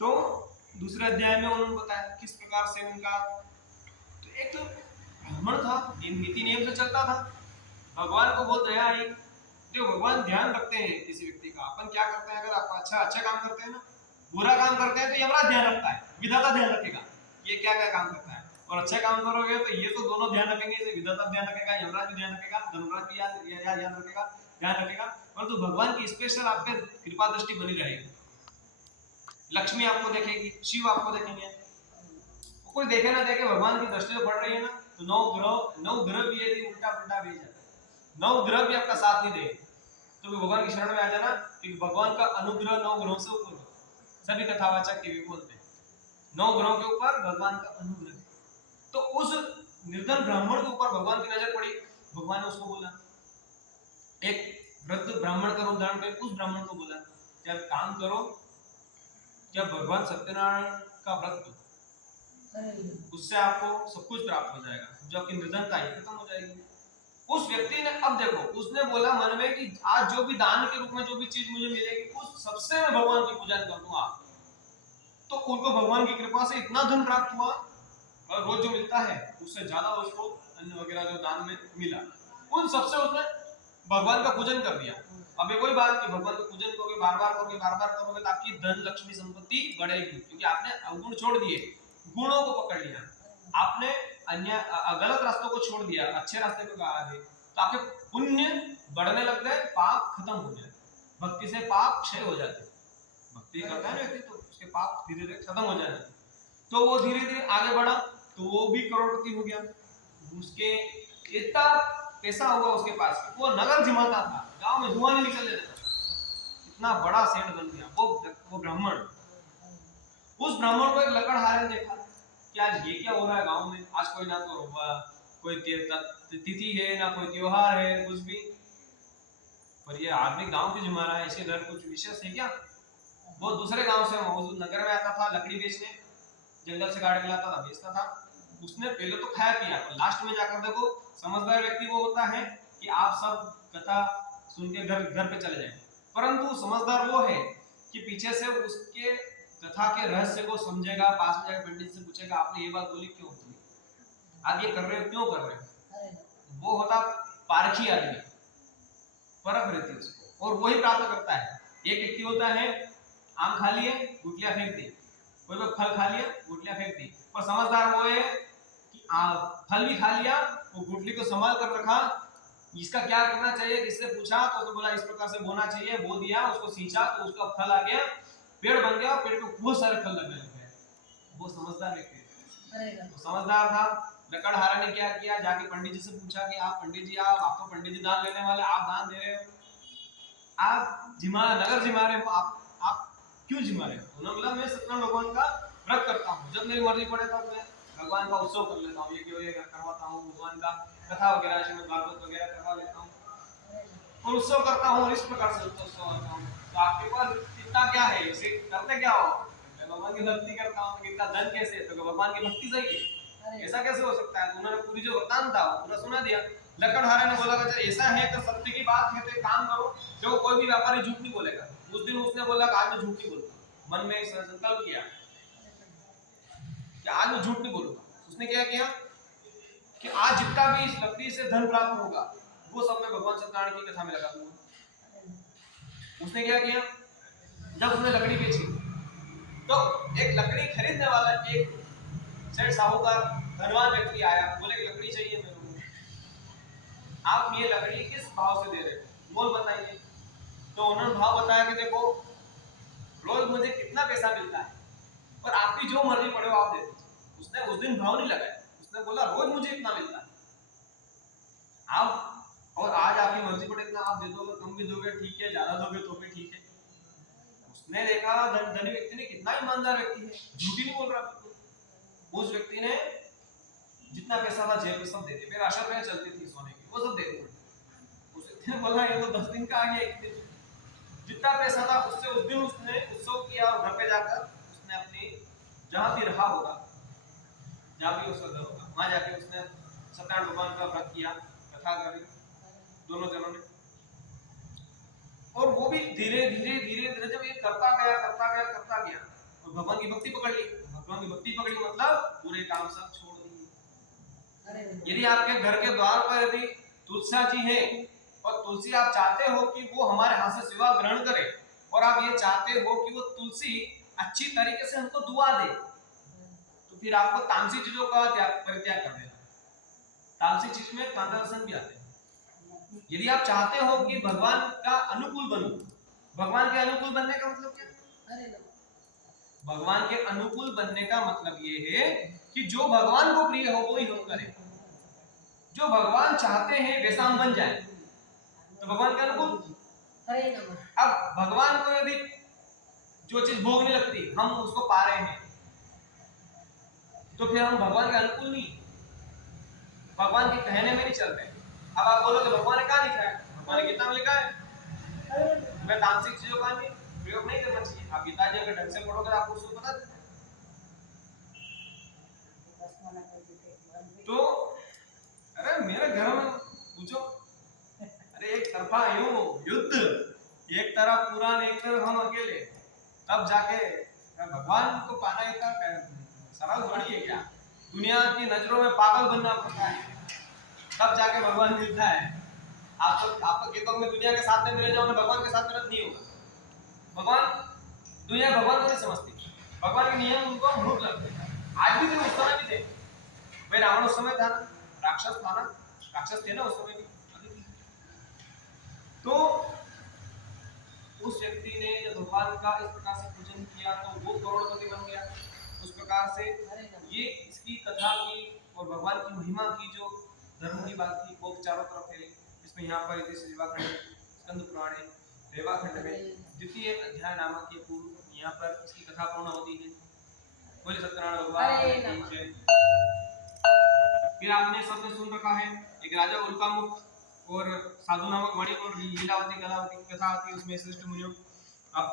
तो दूसरे अध्याय में उन्होंने बताया किस प्रकार से उनका, तो एक ब्राह्मण था, नीति नियम से चलता था, भगवान को बहुत दया आई। जो भगवान ध्यान रखते हैं किसी व्यक्ति का, अपन क्या करते हैं, अगर आप अच्छा काम करते हैं ना, बुरा काम करते हैं तो यमराज ध्यान रखता है, विधाता ध्यान रखेगा ये क्या क्या काम करता है, और अच्छे काम करोगे तो ये तो दोनों ध्यान रखेंगे, विधाता ध्यान रखेगा, यमराज भी ध्यान रखेगा, धर्मराज भी ध्यान रखेगा, परंतु भगवान की स्पेशल आप पे कृपा दृष्टि बनी रहेगी। लक्ष्मी आपको देखेगी, शिव आपको देखेंगे, कोई देखे ना देखे भगवान की दृष्टि तो पड़ रही है ना, तो नौ ग्रह भी यदि उल्टा पुल्टा भेज जाते, नौ ग्रह भी आपका साथ नहीं दे तो भी भगवान की शरण में आ जाना, क्योंकि भगवान का अनुग्रह 9 ग्रहों से ऊपर, सभी कथावाचक के भी बोलते हैं 9 ग्रहों के ऊपर भगवान का अनुग्रह। तो उस निर्धन ब्राह्मण के ऊपर भगवान की नजर पड़ी, भगवान ने उसको बोला, एक वृद्ध ब्राह्मण का उदाहरण पे उस ब्राह्मण को बोला, जब काम करो, जब भगवान सत्यनारायण का व्रत उससे आपको सब कुछ प्राप्त हो जाएगा, जो आपकी निर्धनता है खत्म हो जाएगी। उस व्यक्ति ने, अब देखो, उसने बोला मन में कि आज जो भी दान के रूप में जो भी चीज मुझे मिलेगी उस सबसे मैं भगवान की पूजा कर दूंगा। तो उनको भगवान की कृपा से इतना धन प्राप्त हुआ, और रोज जो मिलता है उससे ज्यादा उसको अन्न वगैरह जो दान में मिला, उन सबसे उसने भगवान का पूजन कर दिया। अब एक कोई बात कि भगवान का पूजन करोगे, बार बार करोगे तो आपकी धन लक्ष्मी संपत्ति बढ़ेगी, क्योंकि आपने अवगुण छोड़ दिए, गुणों को पकड़ लिया, आपने अन्य गलत रास्तों को छोड़ दिया, अच्छे रास्ते को आगे, तो आपके पुण्य बढ़ने लग गए, पाप खत्म हो गए, भक्ति से पाप क्षय हो जाते, भक्ति करता है व्यक्ति तो उसके पाप धीरे धीरे खत्म हो जाते, तो वो धीरे धीरे आगे बढ़ा, तो वो भी करोड़पति हो गया। उसके इतना पैसा हुआ उसके पास, वो नगर जिमाता था, गांव में धुआं नहीं निकल देता, इतना बड़ा सेठ बन गया वो ब्राह्मण। उस ब्राह्मण को एक लकड़हारे ने देखा कि आज ये क्या हो रहा है गांव में, आज कोई ना कोई तिथि है ना कोई त्योहार है कुछ भी, पर ये आदमी गांव की जिमा रहा है, इसके घर कुछ विशेष है क्या? वो दूसरे गांव से नगर में आता था लकड़ी बेचने, जंगल से काट के लाता था, बेचता था। उसने पहले तो खाया पिया, पर लास्ट में जाकर देखो, समझदार व्यक्ति वो होता है कि आप सब कथा सुन के घर पे चले जाए, परंतु समझदार वो है कि पीछे से उसके कथा के रहस्य को समझेगा, पास में जाकर पंडित से पूछेगा आपने ये बात बोली क्यों बोली, आप ये कर रहे हो क्यों कर रहे हो। वो होता पारखी आदमी, परख रहती है उसको, और वही प्राप्त करता है। एक व्यक्ति होता है आम खा लिए गुठलियां फेंक दी, कोई फल खा लिया गुठलियां फेंक दी, और समझदार वो है कि फल भी खा लिया, वो गुठली को संभाल कर रखा, इसका क्या करना चाहिए किससे पूछा तो बोला इस प्रकार से बोना चाहिए, बो दिया, उसको सींचा तो उसका फल आ गया, पेड़ बन गया, पेड़ पे बहुत सारे फल लगने लग गए। वो समझदार व्यक्ति है, तो समझदार था। लकड़हारा ने क्या किया, जाके पंडित जी से पूछा कि आप पंडित जी, आप तो पंडित जी दान लेने वाले, आप दान दे रहे हो, आप नगर जिमा रहे हो, आप क्यों जिमा रहे हो? उन्होंने बोला मैं सत्यनारायण भगवान का व्रत करता हूँ, जब मेरी मर्जी पड़े तब मैं भगवान का उत्सव कर लेता हूँ, ये करवाता हूँ, भगवान का कथा वगैरह श्रीमद् भागवत वगैरह करवा लेता हूँ और उत्सव करता हूँ, इस प्रकार से उत्सव करता हूँ। तो आपके पास इतना क्या है, इसे करते क्या हो? मैं भगवान की भक्ति करता हूँ, इतना धन कैसे? तो भगवान की भक्ति सही है, ऐसा कैसे हो सकता है? तो उन्होंने पूरी जो वृतांत था पूरा सुना दिया। लकड़हारे ने बोला कि ऐसा है तो सत्य की बात है तो काम करो, जो कोई भी व्यापारी झूठ नहीं बोलेगा। उस दिन उसने बोला कि आज मैं झूठ नहीं बोलूंगा, मन में संकल्प किया कि आज मैं झूठ नहीं बोलूंगा। उसने क्या किया कि आज जितना भी इस लकड़ी से धन प्राप्त होगा वो सब मैं भगवान सत्यनारायण की कथा में लगा दूंगा। उसने क्या किया, जब उसने लकड़ी बेची तो एक लकड़ी खरीदने वाला एक सेठ साहूकार धनवान व्यक्ति आया, बोले कि लकड़ी चाहिए मेरे को, आप ये लकड़ी किस भाव से दे रहे हो, मोल बताइए। तो उन्होंने भाव बताया कि देखो रोज मुझे कितना पैसा मिलता है और आपकी जो मर्जी पड़े हो आप दे दीजिए। उसने उस दिन भाव नहीं लगाया, उसने बोला रोज मुझे इतना मिलता है आप, और आज आपकी मर्जी पड़े इतना आप दे दोगे, कम भी दोगे ठीक है, ज्यादा दोगे तो भी ठीक है। उसने देखा धनी व्यक्ति ने कितना ईमानदार व्यक्ति है, झूठ ही नहीं बोल रहा बिल्कुल। उस व्यक्ति ने जितना पैसा था जेब में सब दे दिया, फिर आशा में चलती थी सोने की वो सब दे दिया। उस व्यक्ति ने बोला ये तो 10 दिन का आ गया, एक दिन जितना पैसा था उससे उस दिन उसने उत्सव किया और घर पे जाकर उसने अपनी जहां भी रहा होगा, जहां भी उसका घर होगा वहां जाके उसने सत्यनारायण भगवान का व्रत किया, कथा करी दोनों जनों ने। और वो भी धीरे धीरे धीरे धीरे जब ये करता गया और भगवान की भक्ति पकड़ ली। भगवान की भक्ति पकड़ी मतलब पूरे काम सब छोड़ दिए। यदि आपके घर के द्वार पर यदि तुलसा जी है और तुलसी आप चाहते हो कि वो हमारे हाथ से सेवा ग्रहण करे और आप ये चाहते हो कि वो तुलसी अच्छी तरीके से हमको दुआ दे, तो फिर आपको तामसी चीजों का परित्याग कर देना। तामसी चीज में कांतासन भी आते हैं। यदि आप चाहते हो कि भगवान का अनुकूल बनो, भगवान के अनुकूल बनने का मतलब क्या? भगवान के अनुकूल बनने का मतलब ये है कि जो भगवान को प्रिय हो वो ही हम करें, जो भगवान चाहते हैं वैसा हम बन जाएं, तो भगवान के अनुकूल। अब भगवान को यदि जो चीज भोग नहीं लगती हम उसको पा रहे हैं तो फिर हम भगवान के अनुकूल नहीं, भगवान के कहने में नहीं चलते। अब आप बोलो तो भगवान ने कहा लिखा है, भगवान ने कितना में लिखा है, मैं तामसिक चीजों का नहीं प्रयोग नहीं करना चाहिए। आप गीता जी अगर ढंग से पढ़ोगे तो आपको उसको पता चलेगा। तो अरे मेरे घर में पूछो, अरे एक तरफा यूं युद्ध, एक तरफ पुराण एक तरफ हम अकेले, तब जाके भगवान को पाना इतना सरल थोड़ी है क्या? दुनिया की नजरों में पागल बनना पड़ता है तब जाके भगवान मिलता है। आप तो कहते हो दुनिया के साथ में मिले जाओ ना, भगवान के साथ मिलत नहीं होगा। भगवान दुनिया भगवान को नहीं समझती, भगवान के नियम उनको मूर्ख लगते हैं। आज भी थे, उस समय भी थे भाई, रावण उस समय था ना, राक्षस था ना, राक्षस थे ना उस समय भी। तो उस व्यक्ति ने जब भगवान का इस प्रकार से पूजन किया तो वो करोड़पति बन गया। उस प्रकार से ये इसकी कथा की और भगवान की महिमा की जो धर्म की बात थी वो चारों तरफ फैली। इसमें यहाँ पर रेवाखंड, स्कंद पुराण है, रेवाखंड में द्वितीय अध्याय नामक के पूर्व यहाँ पर इसकी कथा पूर्ण होती है। बोले सत्यनारायण भगवान की जय। फिर आपने सबने सुन रखा है एक राजा उल्कामुख और साधु नामक मणि और लीलावती कलावती की कथा आती है, उसमें श्रेष्ठ मुनियों। अब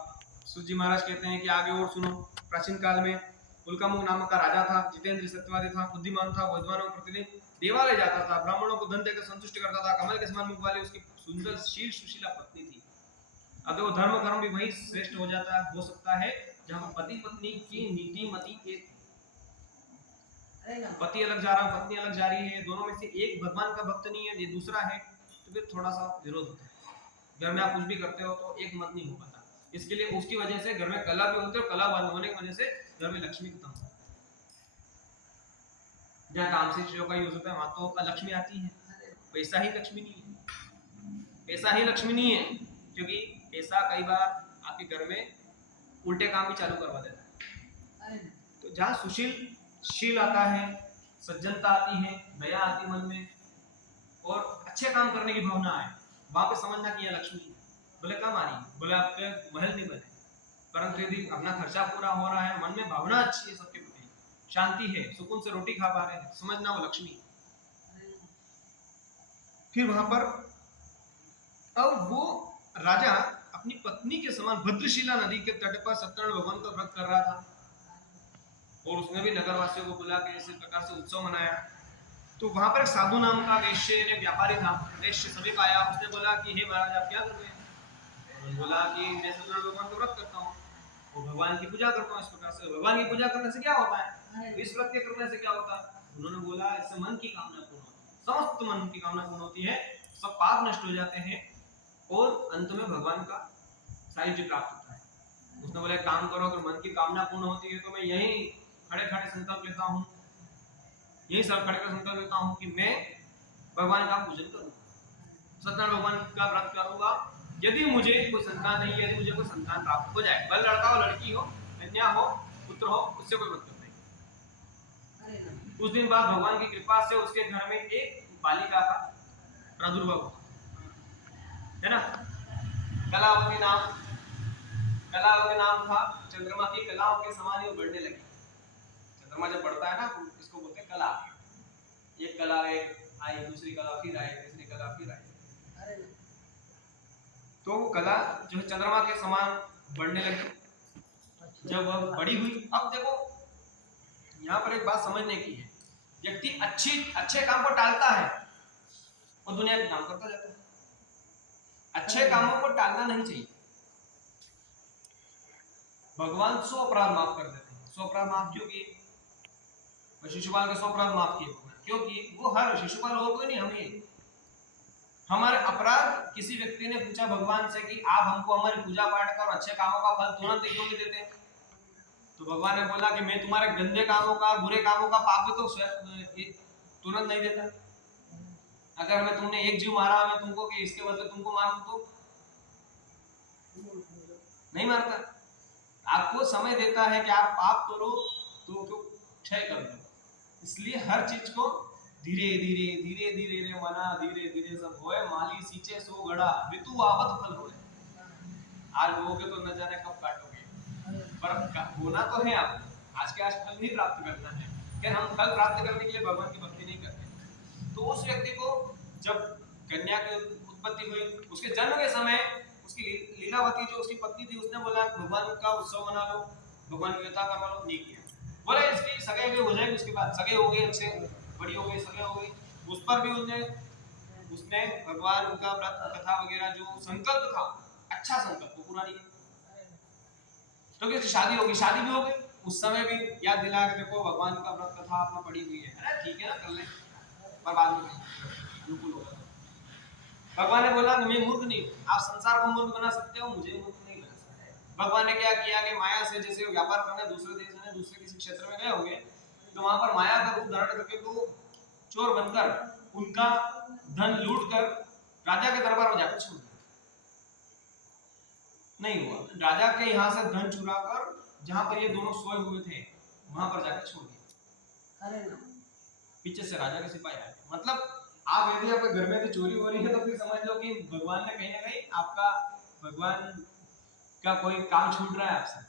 सूजी महाराज कहते हैं कि आगे और सुनो। प्राचीन काल में उल्कामुख नामक का राजा था, जितेंद्र सत्यवादी था, बुद्धिमान था, विद्वानों को प्रतिदिन देवालय जाता था, ब्राह्मणों को धन देकर संतुष्ट करता था। कमल के समान मुख वाली उसकी सुंदर शील सुशीला पत्नी थी। अतः वो धर्म कर्म भी वही श्रेष्ठ हो सकता है जहाँ पति पत्नी की नीतिमती एक, पति अलग जा रहा पत्नी अलग जा रही है, दोनों में से एक भगवान का भक्त नहीं है, ये दूसरा है, तो फिर थोड़ा सा विरोध होता है। घर में आप कुछ भी करते हो तो एक मत नहीं हो पाता। इसके लिए उसकी वजह से घर में कला भी होती है और कला बंद होने की वजह से घर में लक्ष्मी खत्म होती है। जहाँ तामसिक चीजों का यूज होता है वहां तो अलक्ष्मी आती है, पैसा ही लक्ष्मी नहीं है, पैसा ही लक्ष्मी नहीं है, क्योंकि पैसा कई बार आपके घर में उल्टे काम भी चालू करवा देता है। तो जहाँ सुशील शील आता है, सज्जनता आती है, दया आती मन में और अच्छे काम करने की भावना है, वहां पे समझना कि यह लक्ष्मी है। बोले कम आ रही है, बोले आपके महल नहीं बने, परंतु यदि अपना खर्चा पूरा हो रहा है, मन में भावना अच्छी है, सबके प्रति शांति है, सुकून से रोटी खा पा रहे हैं, समझना वो लक्ष्मी। फिर वहां पर अब वो राजा अपनी पत्नी के समान भद्रशिला नदी के तट पर सत्यनारायण भगवान का व्रत कर रहा था और उसने भी नगरवासियों को बुला के इसी प्रकार से उत्सव मनाया। तो वहां पर साधु नाम का वैश्य ने व्यापारी था, वैश्य समीप आया, उसने बोला कि हे महाराज आप क्या कर रहे हैं? उन्होंने बोला कि मैं सत्यनारायण भगवान का व्रत करता हूँ और भगवान की पूजा करता हूँ। इस प्रकार से भगवान की पूजा करने से क्या होता है, इस व्रत के करने से क्या होता है? उन्होंने बोला इससे मन की कामना पूर्ण होती है, समस्त मन की कामना पूर्ण होती है, सब पाप नष्ट हो जाते हैं और अंत में भगवान का साहित्य प्राप्त होता है। उसने बोला काम करो, अगर मन की कामना पूर्ण होती है तो मैं यही खड़े खड़े संकल्प लेता हूँ, यही सब खड़े खड़े संकल्प लेता हूँ कि मैं भगवान का पूजन करूँगा, सत्यनारायण भगवान का व्रत करूँगा। यदि मुझे कोई संतान नहीं है, यदि मुझे कोई संतान प्राप्त हो जाए, भले लड़का हो लड़की हो, कन्या हो पुत्र हो, उससे कोई मतलब नहीं। कुछ दिन बाद भगवान की कृपा से उसके घर में एक बालिका का प्रादुर्भाव हुआ, है ना। कलावती नाम था, चंद्रमा की कलाओं के समान ही वो बढ़ने लगी। चंद्रमा जब बढ़ता है ना तो इसको बोलते हैं कला। एक कला आई, दूसरी कला फिर आई, तीसरी कला फिर आई। तो कला जो है चंद्रमा के समान बढ़ने लगी। जब वह बड़ी हुई, अब देखो यहाँ पर एक बात समझने की है, व्यक्ति अच्छे काम को टालता है और दुनिया के काम करता जाता है। अच्छे कामों को टालना नहीं चाहिए। भगवान 100 अपराध माफ कर देते हैं। 100 अपराध माफ क्यों किए? शिशुपाल के 100 अपराध माफ किए क्योंकि वो हर शिशुपाल लोगों को नहीं, हमें हमारे अपराध। किसी व्यक्ति ने पूछा भगवान से कि आप हमको हमारी पूजा पाठ कर अच्छे कामों का फल तुरंत क्यों नहीं देते? तो भगवान ने बोला कि मैं तुम्हारे गंदे कामों का, बुरे कामों का पाप भी तो तुरंत नहीं देता। अगर मैं तुमने एक जीव मारा, मैं तुमको कि इसके बदले तुमको मार दूं तो नहीं मारता। आपको समय देता है कि आप पाप करो तो क्यों क्षय कर दो। इसलिए हर चीज को धीरे धीरे धीरे धीरे रे मना, धीरे धीरे सब होए, माली सींचे सो गड़ा, ऋतु आवत फल होए। आज बोगे तो न जाने कब काटोगे, पर होना तो है आपको, आज के आज फल नहीं प्राप्त करना है। लेकिन हम फल प्राप्त करने के लिए भगवान की भक्ति नहीं करते। तो उस व्यक्ति को जब कन्या की उत्पत्ति हुई, उसके जन्म के समय उसकी लीलावती जो उसकी पत्नी थी, उसने बोला भगवान का उत्सव मना लो, भगवान की कथा करवा लो। नहीं किया। बोला इसकी सगाई हो जाएगी, उसके बाद सगाई हो गई, अच्छे बड़ी हो गई, सगाई हो गई, उस पर भी उसने भगवान का व्रत कथा वगैरह जो संकल्प था, अच्छा संकल्प वो पूरा नहीं किया। तो कैसे शादी होगी, शादी भी हो गई, उस समय भी याद दिला के देखो भगवान का व्रत कथा आपने पढ़ी हुई है, अरे ठीक है ना कर ले, पर बाद में अनुकूल होगा। भगवान ने बोला मैं मूर्ख नहीं हूँ, आप संसार को मूर्ख बना सकते हो, मुझे मूर्ख नहीं बना सकते। भगवान ने क्या किया कि माया से जैसे व्यापार करने दूसरे देश में, दूसरे किसी क्षेत्र में गए होंगे, तो वहां पर माया का रूप धारण करके तो चोर बनकर उनका धन लूट कर राजा के दरबार में जाकर छोड़ दिया। नहीं हुआ, राजा के यहाँ से धन चुरा कर जहां पर ये दोनों सोए हुए थे वहां पर जाकर छोड़ दिया। पीछे से राजा के सिपाही आए। मतलब आप यदि आपके घर में चोरी हो रही है तो फिर समझ लो कि भगवान ने कहीं ना कहीं आपका, भगवान का कोई काम छूट रहा है आपसे,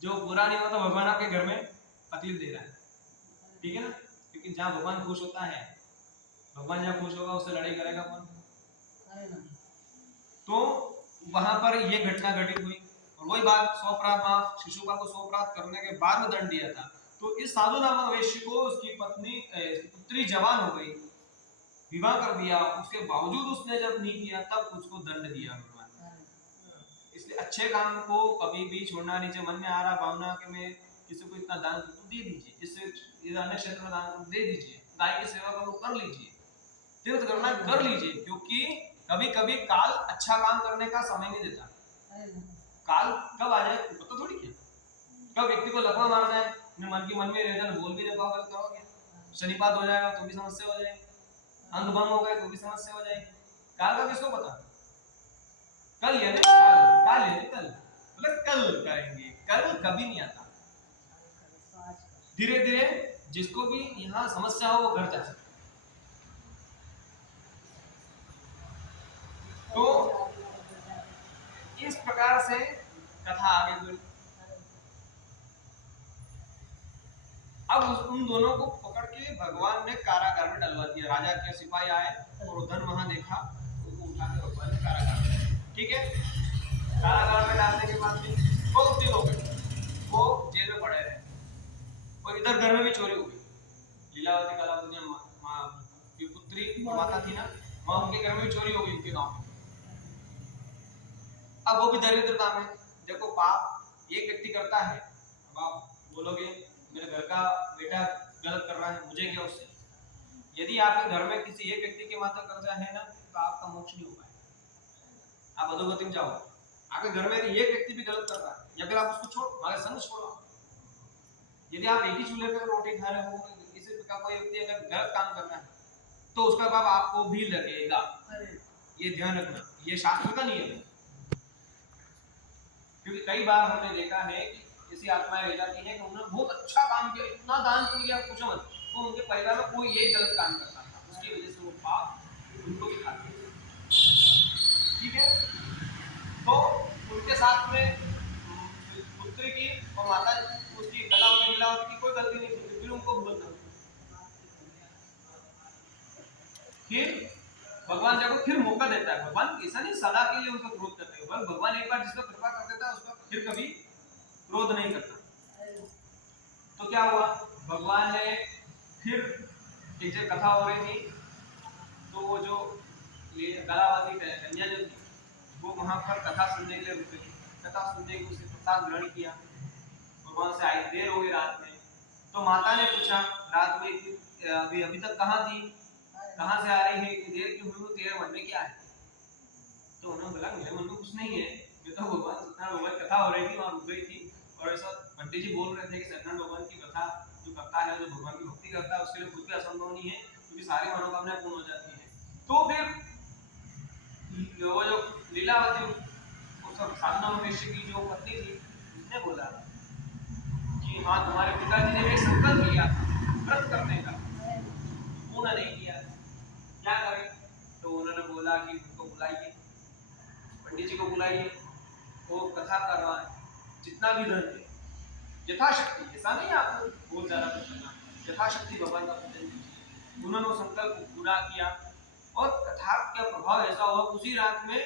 जो पूरा नहीं होता भगवान आपके घर में तकलीफ दे रहा है, ठीक है ना। क्योंकि जहाँ भगवान खुश होता है, भगवान जहाँ खुश होगा उससे लड़ाई करेगा कौन? तो वहां पर ये घटना घटित हुई और वही बात 100 अपराध माफ, शिशुपाल को 100 अपराध करने के बाद में दंड दिया था। तो इस साधु नामक वैश्य को उसकी पुत्री जवान हो गई, विवाह कर दिया, उसके बावजूद उसने जब नहीं किया तब उसको दंड दिया भगवान। इसलिए अच्छे काम को कभी भी छोड़ना नहीं चाहिए। मन में आ रहा भावना कि मैं किसी को इतना दान तो दे दीजिए, इससे अन्य क्षेत्र में दान दे दीजिए, गाय की सेवा करो कर लीजिए, तीर्थ करना कर लीजिए, क्योंकि कभी कभी काल अच्छा काम करने का समय नहीं देता। काल कब आ जाए पता थोड़ी क्या, कब व्यक्ति को लकवा मार जाए, मन की मन में रहकर बोल भी नहीं पाओगे तो क्या, शनिपात हो जाएगा तो भी समस्या हो जाएगी, अंग भंग हो गए तो भी समस्या हो जाएगी। काल का किसको पता, कल यानी काल यानी कल, मतलब कल करेंगे, कल कभी नहीं आता। धीरे धीरे जिसको भी यहाँ समस्या हो वो घर जा सकता। तो इस प्रकार से कथा आगे बढ़ी। अब उन दोनों को पकड़ के भगवान ने कारागार में डलवा दिया। राजा के सिपाही आए और धन वहां देखा, उनको उठा के भगवान ने कारागार में, ठीक है, कारागार में डालने के बाद में बहुत दिन हो गए, वो जेल में पड़े रहे। और इधर घर में भी चोरी हो गई। लीलावती कलावती ने मां की पुत्री माता थी ना, वहां उनके घर में भी चोरी हो गई, उनके गांव में। अब वो भी दरिद्रता में, देखो पाप एक व्यक्ति करता है, अब आप बोलोगे मेरे घर का बेटा गलत कर रहा है, मुझे क्या उससे। यदि आपके घर में किसी एक व्यक्ति के माथा कर्जा है ना तो आपका मोक्ष नहीं हो पाएगा। आप अधोगति में जाओ। आपके घर में यदि एक व्यक्ति भी गलत कर रहा है या फिर आप उसको छोड़ो, हमारे संग छोड़ो। यदि आप एक ही चूल्हे पर रोटी खा रहे हो, किसी का कोई व्यक्ति अगर गलत काम कर रहा है तो उसका पाप आपको भी लगेगा, ये ध्यान रखना, ये शास्त्र का नियम है। क्योंकि कई बार हमने देखा है कि किसी आत्माएं रह जाती हैं कि उन्होंने बहुत अच्छा काम किया, इतना दान किया पूछो मत, तो उनके परिवार में कोई एक गलत काम करता था, उसकी वजह से वो पाप उनको भी खाते थे, ठीक है। तो उनके साथ में पुत्री की और माता उसकी लीलावती की कोई गलती नहीं थी, फिर उनको भूलना। फिर भगवान जब फिर मौका देता है, भगवान ऐसा नहीं सदा के लिए उनका क्रोध करते हैं, भगवान एक बार जिसका कृपा कर देता है उसका फिर कभी क्रोध नहीं करता। तो क्या हुआ, भगवान ने फिर जैसे कथा हो रही थी तो वो जो कलावती कन्या जो थी वो वहां पर कथा सुनने के लिए रुकी, कथा सुनने के उसे प्रसाद ग्रहण किया, भगवान से आई, देर हो गई रात में। तो माता ने पूछा रात में अभी अभी तक कहाँ थी, कहाँ से आ रही है, देर क्यों हुई, तेरे मन में क्या है। तो उन्होंने बोला मेरे मन में कुछ नहीं है, मैं तो भगवान सत्यनारायण भगवान कथा हो रही थी वहां रुक गई थी, और ऐसा पंडित जी बोल रहे थे कि सत्यनारायण भगवान की कथा जो करता है, जो भगवान की भक्ति करता है उसके लिए कुछ भी असंभव नहीं है, क्योंकि सारी मनोकामनाएं पूर्ण हो जाती है। तो फिर वो जो लीलावती साधना मनुष्य की जो पत्नी थी उसने बोला कि हाँ तुम्हारे पिताजी ने एक संकल्प लिया व्रत करने का, पूर्ण नहीं किया, क्या करें। तो उन्होंने बोला कि उनको बुलाइए, पंडित जी को बुलाइए, वो कथा कर रहा है, जितना भी धन है यथाशक्ति, ऐसा नहीं आपको बहुत ज्यादा कुछ करना, यथाशक्ति भगवान का पूजन कीजिए। उन्होंने वो संकल्प पूरा किया और कथा का प्रभाव ऐसा हुआ, उसी रात में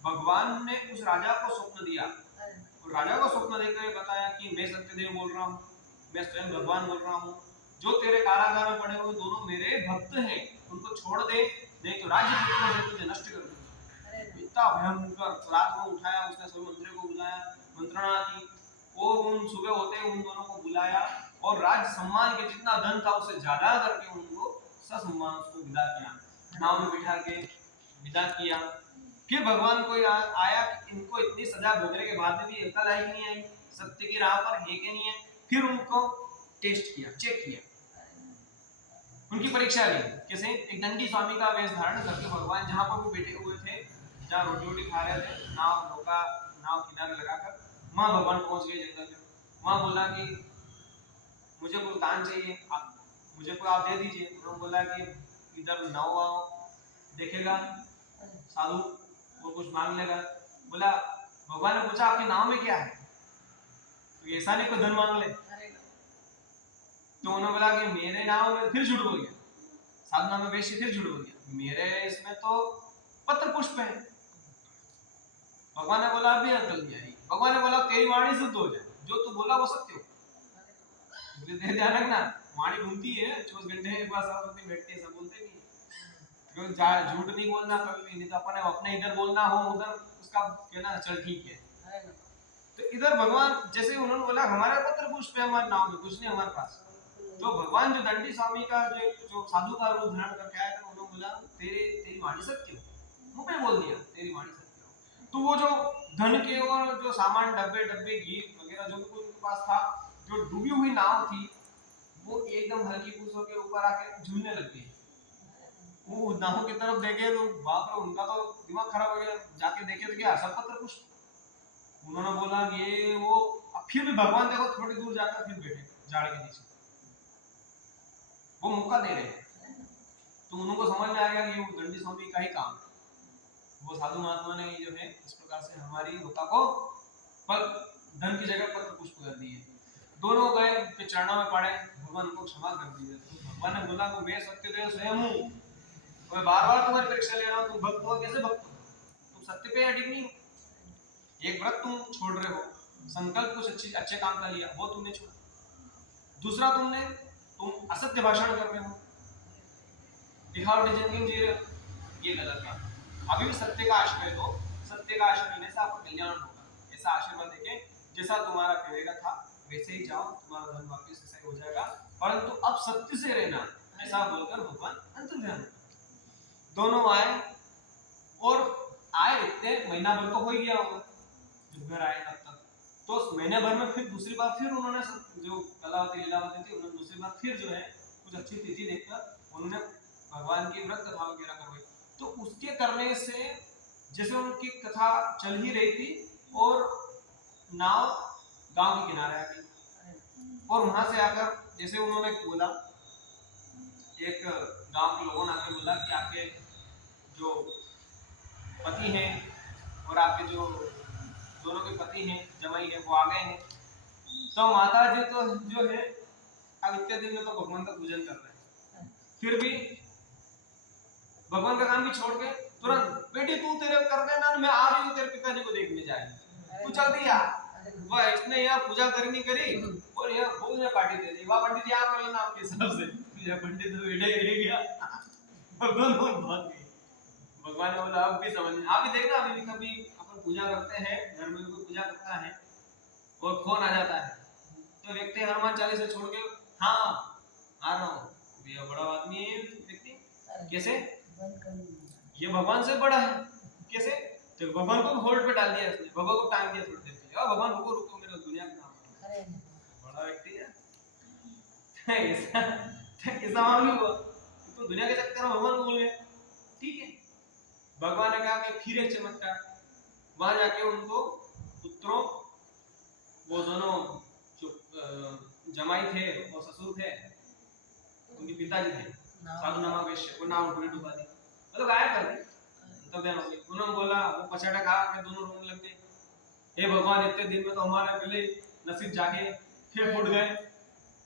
भगवान ने उस राजा को स्वप्न दिया, और राजा को स्वप्न देकर बताया कि मैं सत्यदेव बोल रहा हूँ, मैं स्वयं भगवान बोल रहा हूँ, जो तेरे कारागार में पड़े हुए दोनों मेरे भक्त हैं, उनको छोड़ दे, नहीं तो राज्य से तुझे नष्ट कर दूंगा। इतना भयंकर, रात में उठाया उसने, सभी मंत्रियों को बुलाया, मंत्रणा की, और उन सुबह होते उन दोनों को बुलाया और राज सम्मान के जितना धन था उससे ज्यादा करके उनको ससम्मान उसको विदा किया, नाव में बिठा के विदा किया। फिर भगवान को आया कि इनको इतनी सजा भोगने के बाद भी अकल आई नहीं आई, सत्य की राह पर है कि नहीं है। फिर उनको टेस्ट किया, चेक किया, उनकी परीक्षा ली। कैसे, एक दंडी स्वामी का वेश धारण करके भगवान जहां पर भी बैठे हुए थे, जहां रोटी रोटी खा रहे थे, नाव किनारे लगाकर वहां भगवान पहुंच गए जंगल में। वहां बोला कि मुझे कोई दान चाहिए, मुझे कोई आप दे दीजिए। उन्होंने बोला कि इधर नाव देखेगा साधु वो कुछ मांग लेगा। बोला, भगवान ने पूछा आपके नाव में क्या है, तो ऐसा नहीं कोई धन मांग ले। तो उन्होंने बोला कि मेरे नाव में, फिर झूठ बोल गया, साधना में वैसे फिर झूठ बोल गया, मेरे इसमें तो पत्र पुष्प है। भगवान ने बोला अभी अकल नहीं आई। भगवान ने बोला तेरी वाणी शुद्ध हो जाए, जो तू बोला वो सत्य हो। ध्यान रखना, वाणी घूमती है 24 घंटे के पास आप बैठते हैं, सब बोलते नहीं, क्यों झूठ नहीं बोलना कभी भी, नहीं तो अपने इधर बोलना हो उधर उसका कहना चल ठीक है। तो इधर भगवान जैसे उन्होंने बोला हमारे पत्र पुष्प है, हमारे नाम में कुछ नहीं हमारे पास। तो भगवान जो दंडी स्वामी का जो साधु का रूप धारण करके आया था, उन्होंने बोला तेरी वाणी सत्य हो, मुंह पे बोल दिया तेरी वाणी सत्य हो। तो वो जो धन के और जो सामान डब्बे डब्बे घी वगैरह जो भी उनके पास था, जो डूबी हुई नाव थी, वो एकदम हल्की फुस होकर ऊपर आके झूलने लग गई। वो नाव की तरफ देखे तो बाप रे, उनका तो दिमाग खराब हो गया। जाके देखे तो क्या सतपत्र पुष्प। उन्होंने बोला ये वो। अब फिर भी भगवान देखो थोड़ी दूर जाकर फिर बैठे झाड़ के नीचे, वो मौका दे रहे हैं। तो उनको समझ में आ गया कि वो दंडी स्वामी का ही काम है। वो साधु महात्मा ने जो है इस प्रकार से हमारी होता को पर धन की जगह पत्र पुष्प कर दिए। दोनों गए चरणों में पड़े, भगवान को क्षमा कर दिया। तो भगवान ने बोला कि मैं सत्यदेव स्वयं हूँ, मैं बार बार तुम्हारी परीक्षा ले रहा हूँ, तुम भक्त हो कैसे भक्त हो, तुम सत्य पे अडिग नहीं हो। एक व्रत तुम छोड़ रहे हो, संकल्प कुछ अच्छे काम का लिया वो तुमने छोड़ा, दूसरा तुम असत्य भाषण कर रहे हो, दिखावटी जिंदगी जी रहे हो, ये गलत है। अभी भी सत्य का आश्रय दो, सत्य का आश्रय लेने से आपका कल्याण होगा, ऐसा आशीर्वाद देके जैसा तुम्हारा पहले का था वैसे ही जाओ, तुम्हारा धन वापस ऐसा ही हो जाएगा, परंतु अब सत्य से रहना, ऐसा बोलकर भगवान अंतर्ध्यान। दोनों आए और आए इतने महीना भर तो हो ही गया होगा जब घर आए तब तक। तो उस महीने भर में फिर दूसरी बार फिर उन्होंने जो कलावती लीलावती थी, उन्होंने दूसरी बार फिर जो है कुछ अच्छी तिथि देखकर उन्होंने भगवान की व्रत कथा वगैरह करवाई। तो उसके करने से जैसे उनकी कथा चल ही रही थी और नाव गांव के किनारे आ गई। और वहां से आकर जैसे उन्होंने बोला, एक गांव के लोगों ने आकर बोला कि आपके जो पति हैं और आपके जो दोनों के पति हैं, जमाई है, वो आ गए हैं। तो माता जी तो जो है अब इतने दिन में तो भगवान का पूजन कर रहे हैं, फिर भी भगवान का काम भी छोड़ के तुरंत, बेटी तू तेरे कर देना, मैं आ रही हूँ तेरे पिताजी को देखने जाए, तू चल दिया। वह इसने यहाँ पूजा करनी करी और यहाँ भोज में पार्टी दे दी। वाह पंडित जी आप कर लेना आपके हिसाब से, यह पंडित तो बैठे रह गया, भगवान भाग गए। भगवान ने बोला अब भी समझ, आप भी देखना, अभी भी कभी अपन पूजा करते हैं, घर में कोई पूजा करता है और फोन आ जाता है, तो व्यक्ति हनुमान चालीसा छोड़ के हाँ आ रहा हूँ, ये बड़ा आदमी है व्यक्ति, कैसे ये भगवान से बड़ा है, कैसे, तो भगवान को होल्ड पे डाल दिया इसने, भगवान को टाइम दिया थोड़ी देर के लिए, भगवान रुको रुको मेरा दुनिया का काम, बड़ा व्यक्ति है ऐसा मालूम हुआ तो दुनिया के चक्कर में भगवान को भूल गए। ठीक है, भगवान ने कहा कि फिर एक चमत्कार, वहां जाके उनको पुत्रों, वो दोनों जो जमाई थे और ससुर थे, उनके पिताजी थे साधु नामा वैश्य, वो नाव डुबा दी, मतलब गायब कर दी। तब उन्होंने बोला, वो पछाड़ा खा के दोनों रोने लग गए, हे भगवान इतने दिन में तो हमारे पहले नसीब जागे फिर फूट गए,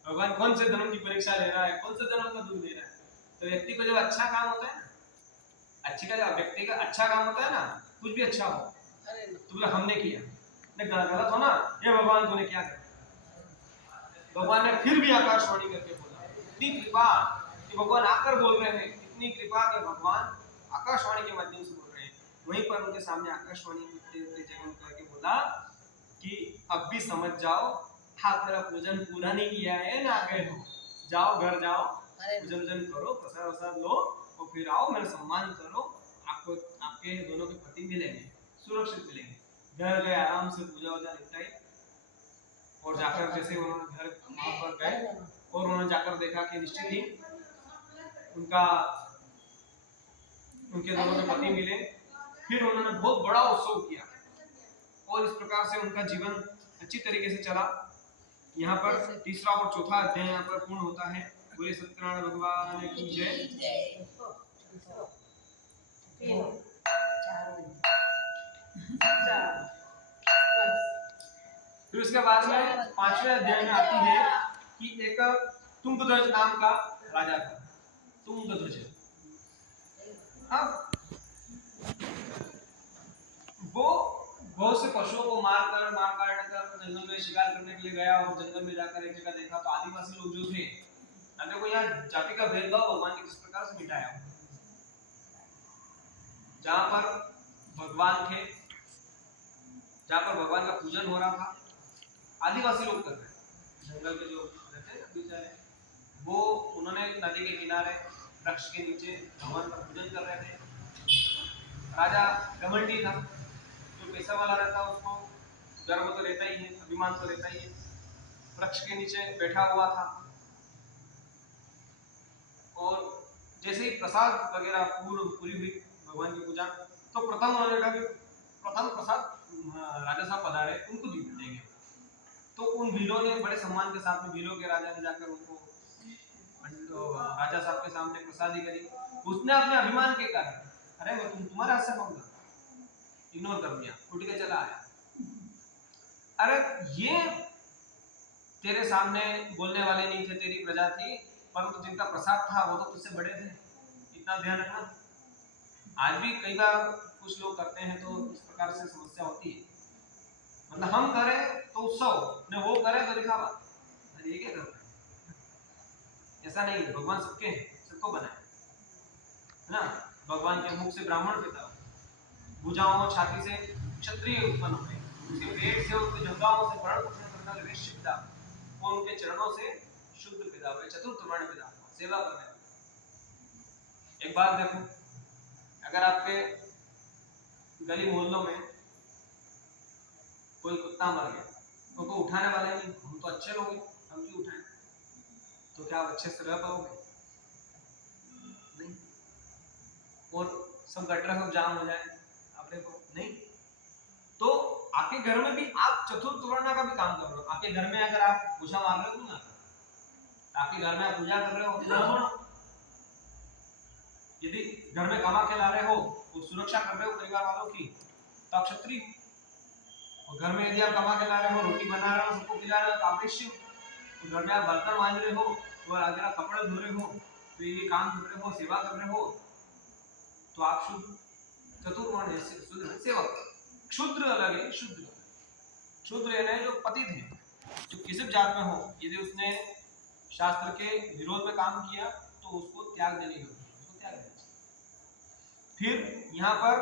भगवान कौन से जन्म की परीक्षा ले रहा है, कौन से जन्म का दुख दे रहा है। तो व्यक्ति को जब अच्छा काम होता है ना, अच्छी का व्यक्ति का अच्छा काम होता है ना, कुछ भी अच्छा हो तो बोला हमने किया, गलत हो ना, ये भगवान तूने क्या किया। भगवान ने फिर भी आकाशवाणी करके बोला, इतनी कृपा कि भगवान आकर बोल रहे हैं, इतनी कृपा कि भगवान आकाशवाणी के माध्यम से बोल रहे हैं। वहीं पर उनके सामने आकाशवाणी करके बोला कि अब भी समझ जाओ, आप मेरा पूजन पूरा नहीं किया है ना, गए हो, जाओ घर जाओ, पूजन करो, प्रसाद वसाद लो और फिर आओ, मेरा सम्मान करो, आपको आपके दोनों के पति मिलेंगे, सुरक्षित मिलेंगे। घर गए, आराम से पूजा वूजा निपटाई और जाकर जैसे उन्होंने घर वहां पर गए और उन्होंने जाकर देखा कि निश्चित ही उनके दोनों के पति मिले। फिर उन्होंने बहुत बड़ा उत्सव किया और इस प्रकार से उनका जीवन अच्छी तरीके से चला। यहाँ पर तीसरा और चौथा अध्याय यहाँ पर पूर्ण होता है। बोले सत्यनारायण भगवान की जय। फिर उसके बाद में पांचवें अध्याय में आती है कि एक तुंगध्वज नाम का राजा था, तुंगध्वज। अब वो बहुत से पशुओं को मार काट कर जंगल में शिकार करने के लिए गया और जंगल में जाकर एक जगह देखा तो आदिवासी लोग जो थे, देखो यहाँ जाति का भेदभाव भगवान ने किस प्रकार से मिटाया। जहाँ पर भगवान थे, जहाँ पर भगवान का पूजन हो रहा था, आदिवासी लोग कर रहे, जंगल के जो रहते हैं बेचारे, वो उन्होंने नदी के किनारे वृक्ष के नीचे भगवान का पूजन कर रहे थे। राजा घमंडी था, जो पैसा वाला रहता उसको गर्व तो रहता ही है, अभिमान तो रहता ही है। वृक्ष के नीचे बैठा हुआ था और जैसे ही प्रसाद वगैरह पूरी हुई भगवान की पूजा, तो प्रथम उन्होंने कहा कि प्रथम प्रसाद राजा साहब पधारे, उनको देंगे। तो उन भीलों ने बड़े सम्मान के साथ में, भीलों के राजा ने जाकर उनको राजा साहब के सामने प्रसादी करी। उसने अपने अभिमान के कारण, अरे मैं तुम्हारे हाथ से मांगूंगा, इग्नोर कर दिया, उठ के चला आया। अरे ये तेरे सामने बोलने वाले नहीं थे, तेरी प्रजा थी, परंतु जिनका प्रसाद था वो तो तुझसे बड़े थे, इतना ध्यान रखना। आज भी कई बार कुछ लोग करते हैं तो इस प्रकार से समस्या होती है। मतलब हम करें तो उत्सव, न वो करे तो दिखावा, अरे ये क्या करते हैं? ऐसा नहीं है, भगवान सबके हैं, सबको बनाए है ना। भगवान के मुख से ब्राह्मण पैदा हुए, भुजाओं और छाती से क्षत्रिय उत्पन्न हुए, उसके पेट से, उसके जंघाओं से वर्ण करने वाले वैश्य पैदा हुए, और उनके चरणों से शुद्ध पैदा हुए, चतुर्थ वर्ण पैदा हुआ, सेवा करने वाले। एक बात देखो, अगर आपके गली मोहल्लों में कोई कुत्ता मर गया तो कोई उठाने वाले नहीं, हम तो अच्छे लोग हैं, हम क्यों उठाएं? तो क्या आप अच्छे से रह पाओगे? नहीं। और सब गटर सब जाम हो जाए, आप देखो नहीं। तो आपके घर में भी आप चतुर्थ वर्ण का भी काम कर रहे हो। आपके घर में अगर आप पूजा मार रहे हो ना, आपके घर में आप पूजा कर रहे हो तो यदि घर में कमा के ला रहे हो और सुरक्षा कर रहे हो परिवार वालों की, तो आप क्षत्रिय। और घर में यदि आप कमा के ला रहे हो, रोटी बना रहे हो, सबको खिला रहे हो, तो आप वैश्य। तो घर में आप बर्तन मांज रहे हो, तो अगर आप कपड़े धो रहे हो, तो ये काम कर रहे हो, सेवा कर रहे हो, तो आप शुद्ध। चतुर्वर्ण सेवक, क्षुद्र अलग है, शुद्र। क्षुद्र यानी जो पतित है, जो किसी भी जात में हो, यदि उसने शास्त्र के विरोध में काम किया तो उसको त्याग देनी होगी, उसको त्याग देना। फिर यहाँ पर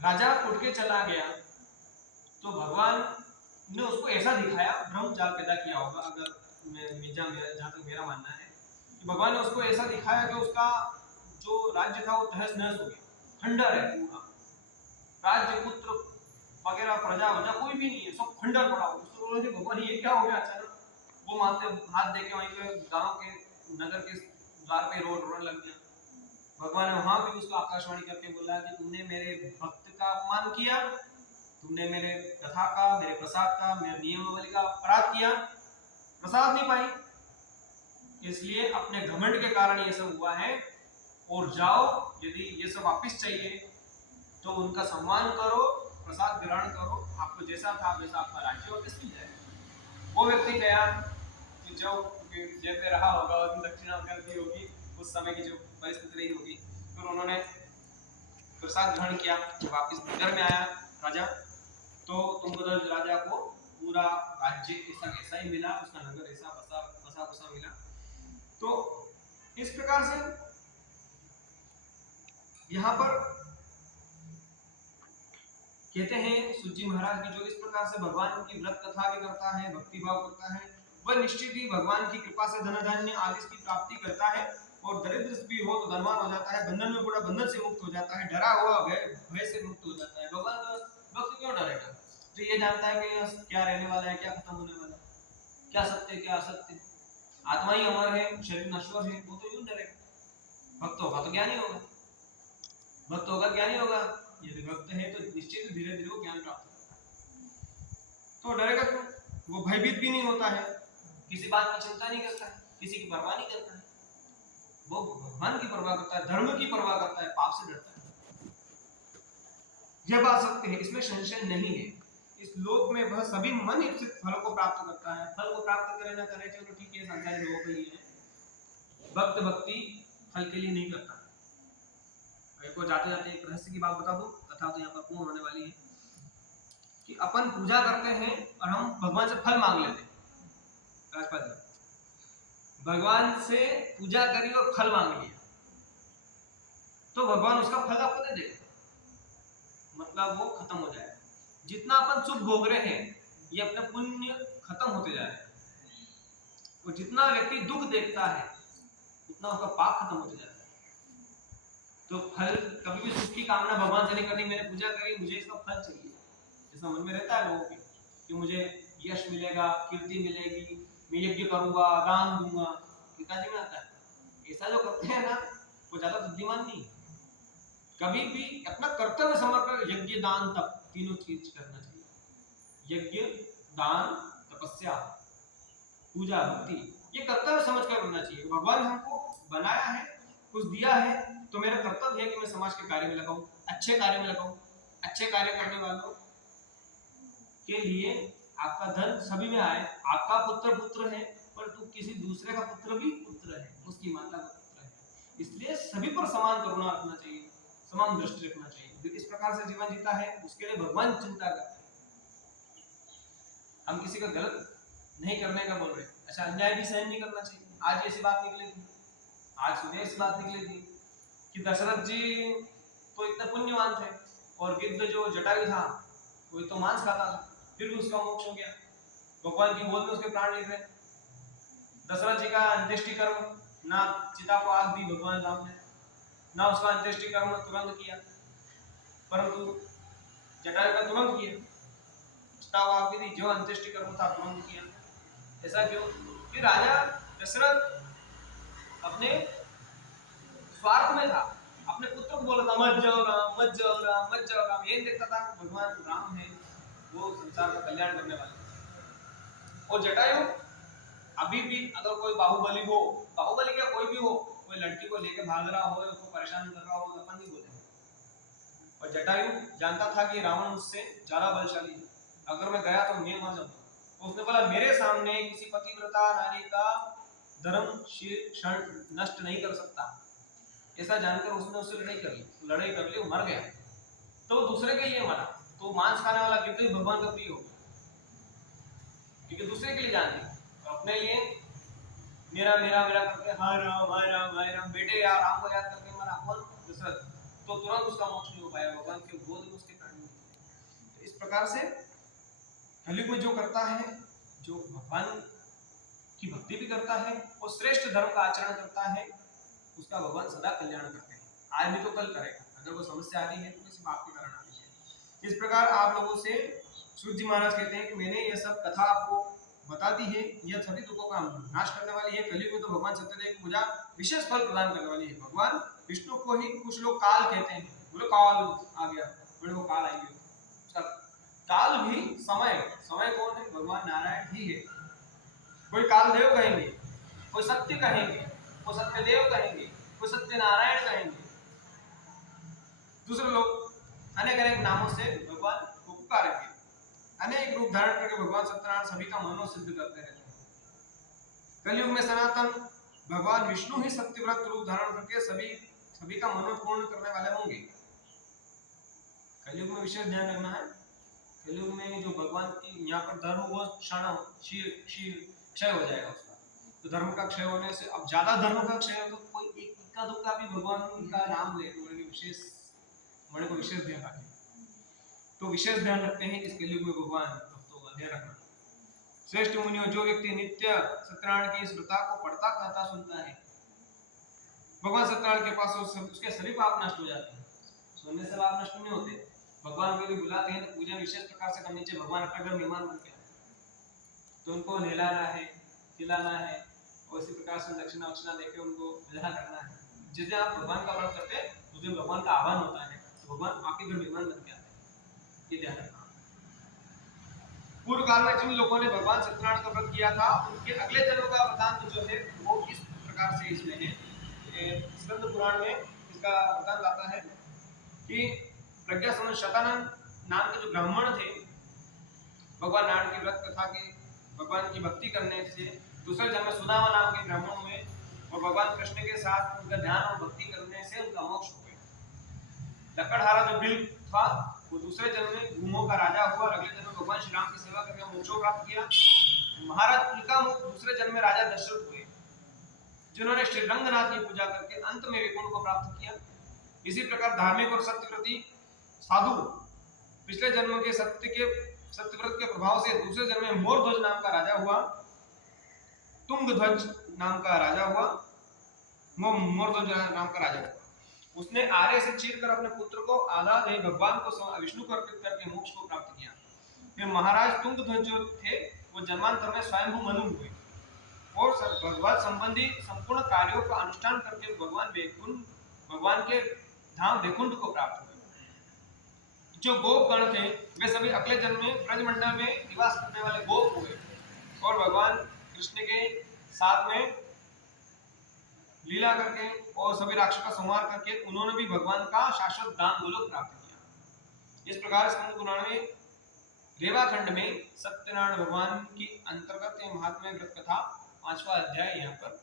राजा उठ के चला गया तो भगवान ने उसको ऐसा दिखाया, भ्रम जाल पैदा किया होगा, अगर जहाँ तक मेरा मानना है कि भगवान ने उसको ऐसा दिखाया कि उसका जो राज्य था वो तहस नहस हो गया, खंडर है पूरा, राज्य पुत्र वगैरह प्रजा वजा कोई भी नहीं है, सब खंडर पड़ा हो। उसको बोला कि भगवान ये क्या हो गया अचानक? वो मानते हाथ देके वहीं पे गांव के नगर के द्वार पे रोड लग गया। भगवान ने वहां भी उसको आकाशवाणी करके बोला कि तुमने मेरे भक्त का अपमान किया, तुमने मेरे कथा का, मेरे प्रसाद का, मेरे नियमावली का अपराध किया, प्रसाद नहीं पाई, इसलिए अपने घमंड के कारण ये सब हुआ है। और जाओ, यदि ये सब वापस चाहिए तो उनका सम्मान करो, प्रसाद ग्रहण करो, आपको जैसा था वैसा आपका राज्य वापस मिल जाएगा। वो व्यक्ति गया कि जो जेब में रहा होगा उसने दक्षिणा कर दी होगी, उस समय की जो परिस्थिति रही होगी, फिर उन्होंने प्रसाद ग्रहण किया। जब वापस नगर में आया राजा, तो तुंगध्वज राजा को पूरा राज्य ऐसा ही मिला, उसका नगर ऐसा बसा मिला। तो इस प्रकार से यहाँ पर कहते हैं सूजी महाराज की, जो इस प्रकार से भगवान की व्रत कथा भी करता है, भक्ति भाव करता है, वह निश्चित ही भगवान की कृपा से धन धान्य आदि की प्राप्ति करता है, और दरिद्र भी हो तो धनवान हो जाता है, बंधन में पड़ा बंधन से मुक्त हो जाता है, डरा हुआ भय से मुक्त हो जाता है। भगवान तो भक्त क्यों डरेगा? तो ये जानता है कि क्या रहने वाला है, क्या खत्म होने वाला है, क्या सत्य क्या असत्य, आत्मा ही अमर है, शरीर नश्वर है, वो तो क्यों डरेगा? भक्त होगा तो ज्ञानी होगा, भक्त होगा ज्ञानी होगा। यदि भक्त है तो निश्चित धीरे धीरे वो ज्ञान प्राप्त होगा, तो डरेगा क्यों? वो भयभीत भी नहीं होता है, किसी बात की चिंता नहीं करता है, किसी की परवाह नहीं करता है, वो भगवान की परवाह करता है, धर्म की परवाह करता है, पाप से डरता है। यह बात सत्य है, इसमें संशय नहीं है। इस लोक में वह सभी मन इच्छित फल को प्राप्त करता है। फल को प्राप्त करे ना करे चलो ठीक है, संसारी लोगों के लिए है, भक्त भक्ति फल के लिए नहीं करता। को जाते जाते एक रहस्य की बात बता दूं, कथा तो यहाँ पर पूर्ण होने वाली है, कि अपन पूजा करते हैं और हम भगवान से फल मांग लेते हैं। राजपाल जी, भगवान से पूजा करी और फल मांग लिया, तो भगवान उसका फल आपको दे देगा, मतलब वो खत्म हो जाएगा। जितना अपन सुख भोग रहे हैं ये अपना पुण्य खत्म होते जा रहे हैं, और जितना व्यक्ति दुख देखता है उतना उसका पाप खत्म होते जा रहा है। तो तो फल कभी भी सुख की कामना भगवान से नहीं करनी, मैंने पूजा करी मुझे इसका फल चाहिए, ऐसा मन में रहता है लोगों के कि मुझे यश मिलेगा, कीर्ति मिलेगी, मैं यज्ञ करूंगा, दान दूंगा, पिताजी में आता है। ऐसा जो करते हैं ना वो ज्यादा बुद्धिमान नहीं। कभी भी अपना कर्तव्य समर्पण, यज्ञ दान तप तीनों चीज करना चाहिए। यज्ञ दान तपस्या पूजा भक्ति ये कर्तव्य समझ कर करना चाहिए। भगवान हमको बनाया है, कुछ दिया है, तो मेरा कर्तव्य है कि मैं समाज के कार्य में लगाऊं, अच्छे कार्य में लगाऊं। अच्छे कार्य करने वालों के लिए आपका धन सभी में आए। आपका पुत्र पुत्र है, परंतु किसी दूसरे का पुत्र भी पुत्र है, उसकी माता का पुत्र है, इसलिए सभी पर समान करुणा रखना चाहिए, समान दृष्टि रखना चाहिए। जो इस प्रकार से जीवन जीता है उसके लिए भगवान चिंता करते हैं। हम किसी का गलत नहीं करने का बोल रहे, अच्छा अन्याय भी सहन नहीं करना चाहिए। आज ऐसी बात निकली थी, आज सुबह ऐसी बात निकली थी कि दशरथ जी तो इतने पुण्यवान थे और गिद्ध जो जटायु था वो तो मांस खाता था, फिर भी उसका मोक्ष हो गया। भगवान की गोद में उसके प्राण निकले। दशरथ जी का अंत्येष्टि कर्म ना चिता को आग दी भगवान राम ने, ना उसका अंत्येष्टि कर्म तुरंत किया, परंतु जटायु का तुरंत किया। चिता को आग भी दी, जो अंत्येष्टि कर्म था तुरंत किया। ऐसा क्यों? कि राजा दशरथ अपने स्वार्थ में था, अपने पुत्र को बोला था मत जाओ राम, मत जाओ राम, मत जाओ राम। ये देखता था भगवान राम है वो संसार का कल्याण करने वाले। और जटायु अभी भी अगर कोई बाहुबली हो, बाहुबली क्या कोई भी हो, कोई लड़की को लेकर भाग रहा हो, उसको परेशान कर रहा हो तो अपन नहीं बोलेंगे। और जटायु जानता था कि रावण मुझसे ज्यादा बलशाली है, अगर मैं गया तो मैं मर जाऊंगा। तो उसने बोला मेरे सामने किसी पतिव्रता नारी का धर्मशील क्षण नष्ट नहीं कर सकता। ऐसा जानकर उसने उससे लड़ाई कर ली, वो मर गया। तो वो दूसरे के लिए मरा, तो मांस खाने वाला कितना भी भगवान का प्रिय हो, क्योंकि दूसरे के लिए जान दी। तो अपने लिए मेरा मेरा मेरा करके हाय राम हाय राम हाय राम, बेटे यार राम को याद करके मरा कौन? दशरथ। तो तुरंत उसका मोक्ष नहीं हो पाया, भगवान के गोद में उसके प्राण नहीं। तो इस प्रकार से कलयुग में जो करता है, जो भगवान की भक्ति भी करता है और श्रेष्ठ धर्म का आचरण करता है, उसका भगवान सदा कल्याण करते हैं। आज भी तो कल करेगा। अगर वो समस्या आती है तो किसी बात के कारण आती है। इस प्रकार आप लोगों से सूत जी महाराज कहते हैं कि मैंने यह सब कथा आपको बता दी है, यह सभी दुखों का नाश करने वाली है। कलयुग में तो भगवान सत्यदेव की पूजा विशेष फल प्रदान करने वाली है। भगवान विष्णु को ही कुछ लोग काल कहते हैं, बोले काल आ गया, बोले वो काल आएगी। काल भी समय, समय कौन है? भगवान नारायण ही है। कोई कालदेव कहेंगे, कोई सत्य कहेंगे, कोई सत्यदेव कहेंगे, कोई सत्यनारायण कहेंगे, दूसरे लोग अनेक अनेक नामों से भगवान को पुकारेंगे। अनेक रूप धारण करके भगवान सत्यनारायण सभी का मनोरथ सिद्ध करते रहते हैं। कलयुग में सनातन भगवान विष्णु ही सत्यव्रत रूप धारण करके सभी का मनोरथ पूर्ण करने वाले होंगे। कलयुग में विशेष ध्यान रखना है, कलयुग में जो भगवान की यहाँ पर धर्म वो क्षय हो जाएगा उसका। तो धर्म का क्षय होने से, अब ज्यादा धर्म का क्षय हो तो कोई एक इक्का दुक्का भी भगवान का नाम ले तो विशेष ध्यान रखें। तो विशेष ध्यान रखते हैं इस कलयुग में भगवान भक्तों का ध्यान रखना। श्रेष्ठ मुनियों, जो व्यक्ति नित्य सत्यनारायण की इस व्रता को पढ़ता कहता सुनता है, भगवान सत्यनारायण के पास उसके सभी पाप नष्ट हो जाते हैं। सुनने से पाप नष्ट नहीं होते। भगवान को भी बुलाते हैं तो पूजा विशेष प्रकार से करनी चाहिए। भगवान अपने घर मेहमान बन के आए तो उनको नहलाना है, खिलाना है और इसी प्रकार से दक्षिणा देकर उनको विदा करना है। जिस दिन आप भगवान का व्रत करते हैं उस दिन भगवान का आह्वान होता है, तो भगवान आपके घर मेहमान बन के आते हैं। ये ध्यान रखना। पूर्व काल में जिन लोगों ने भगवान सत्यनारायण का व्रत किया था उनके अगले जन्म का वृतांत जो है वो इस प्रकार से इसमें है। स्कंद पुराण में इसका वृतांत आता है कि प्रज्ञा समझ शतानंद नाम के जो ब्राह्मण थे, भगवान नारायण की व्रत कथा के भगवान की भक्ति करने से दूसरे जन्म में सुदामा नाम के ब्राह्मण हुए और भगवान कृष्ण के साथ उनका ध्यान और भक्ति करने से उनका मोक्ष हो गया। लकड़हारा जो बिल था वो दूसरे जन्म में भूमों का राजा हुआ, अगले जन्म में भगवान श्री राम की सेवा करके मोक्ष प्राप्त किया। महाराज उनका दूसरे जन्म में राजा दशरथ हुए, जिन्होंने श्री रंगनाथ की पूजा करके अंत में वैकुंठ को प्राप्त किया। इसी प्रकार धार्मिक और सत्यव्रती साधु पिछले जन्म के सत्यव्रत के प्रभाव से दूसरे जन्म में मोरध्वज नाम का राजा हुआ, तुंगध्वज नाम का राजा हुआ, मोरध्वज नाम का राजा हुआ। उसने आरे से चीरकर अपने पुत्र को आधा देह भगवान को विष्णु को अर्पित करके मोक्ष को प्राप्त किया। फिर महाराज तुंगध्वज जो थे वो जन्मांतर में स्वयंभू मनु हुए और भगवत संबंधी संपूर्ण कार्यों का अनुष्ठान करके भगवान के धाम वैकुंठ को प्राप्त हुए। जो गोप गण थे वे सभी अगले जन्म में ब्रजमंडल में निवास करने वाले गोप हुए और भगवान कृष्ण के साथ में लीला करके और सभी राक्षसों का संहार करके उन्होंने भी भगवान का शाश्वत धाम गोलोक प्राप्त किया। इस प्रकार स्कंद पुराण में रेवा खंड में सत्यनारायण भगवान की अंतर्गत महात्म्य व्रत कथा 5वां अध्याय यहाँ पर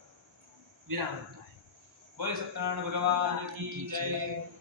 विराम होता है। बोले सत्यनारायण भगवान की जय।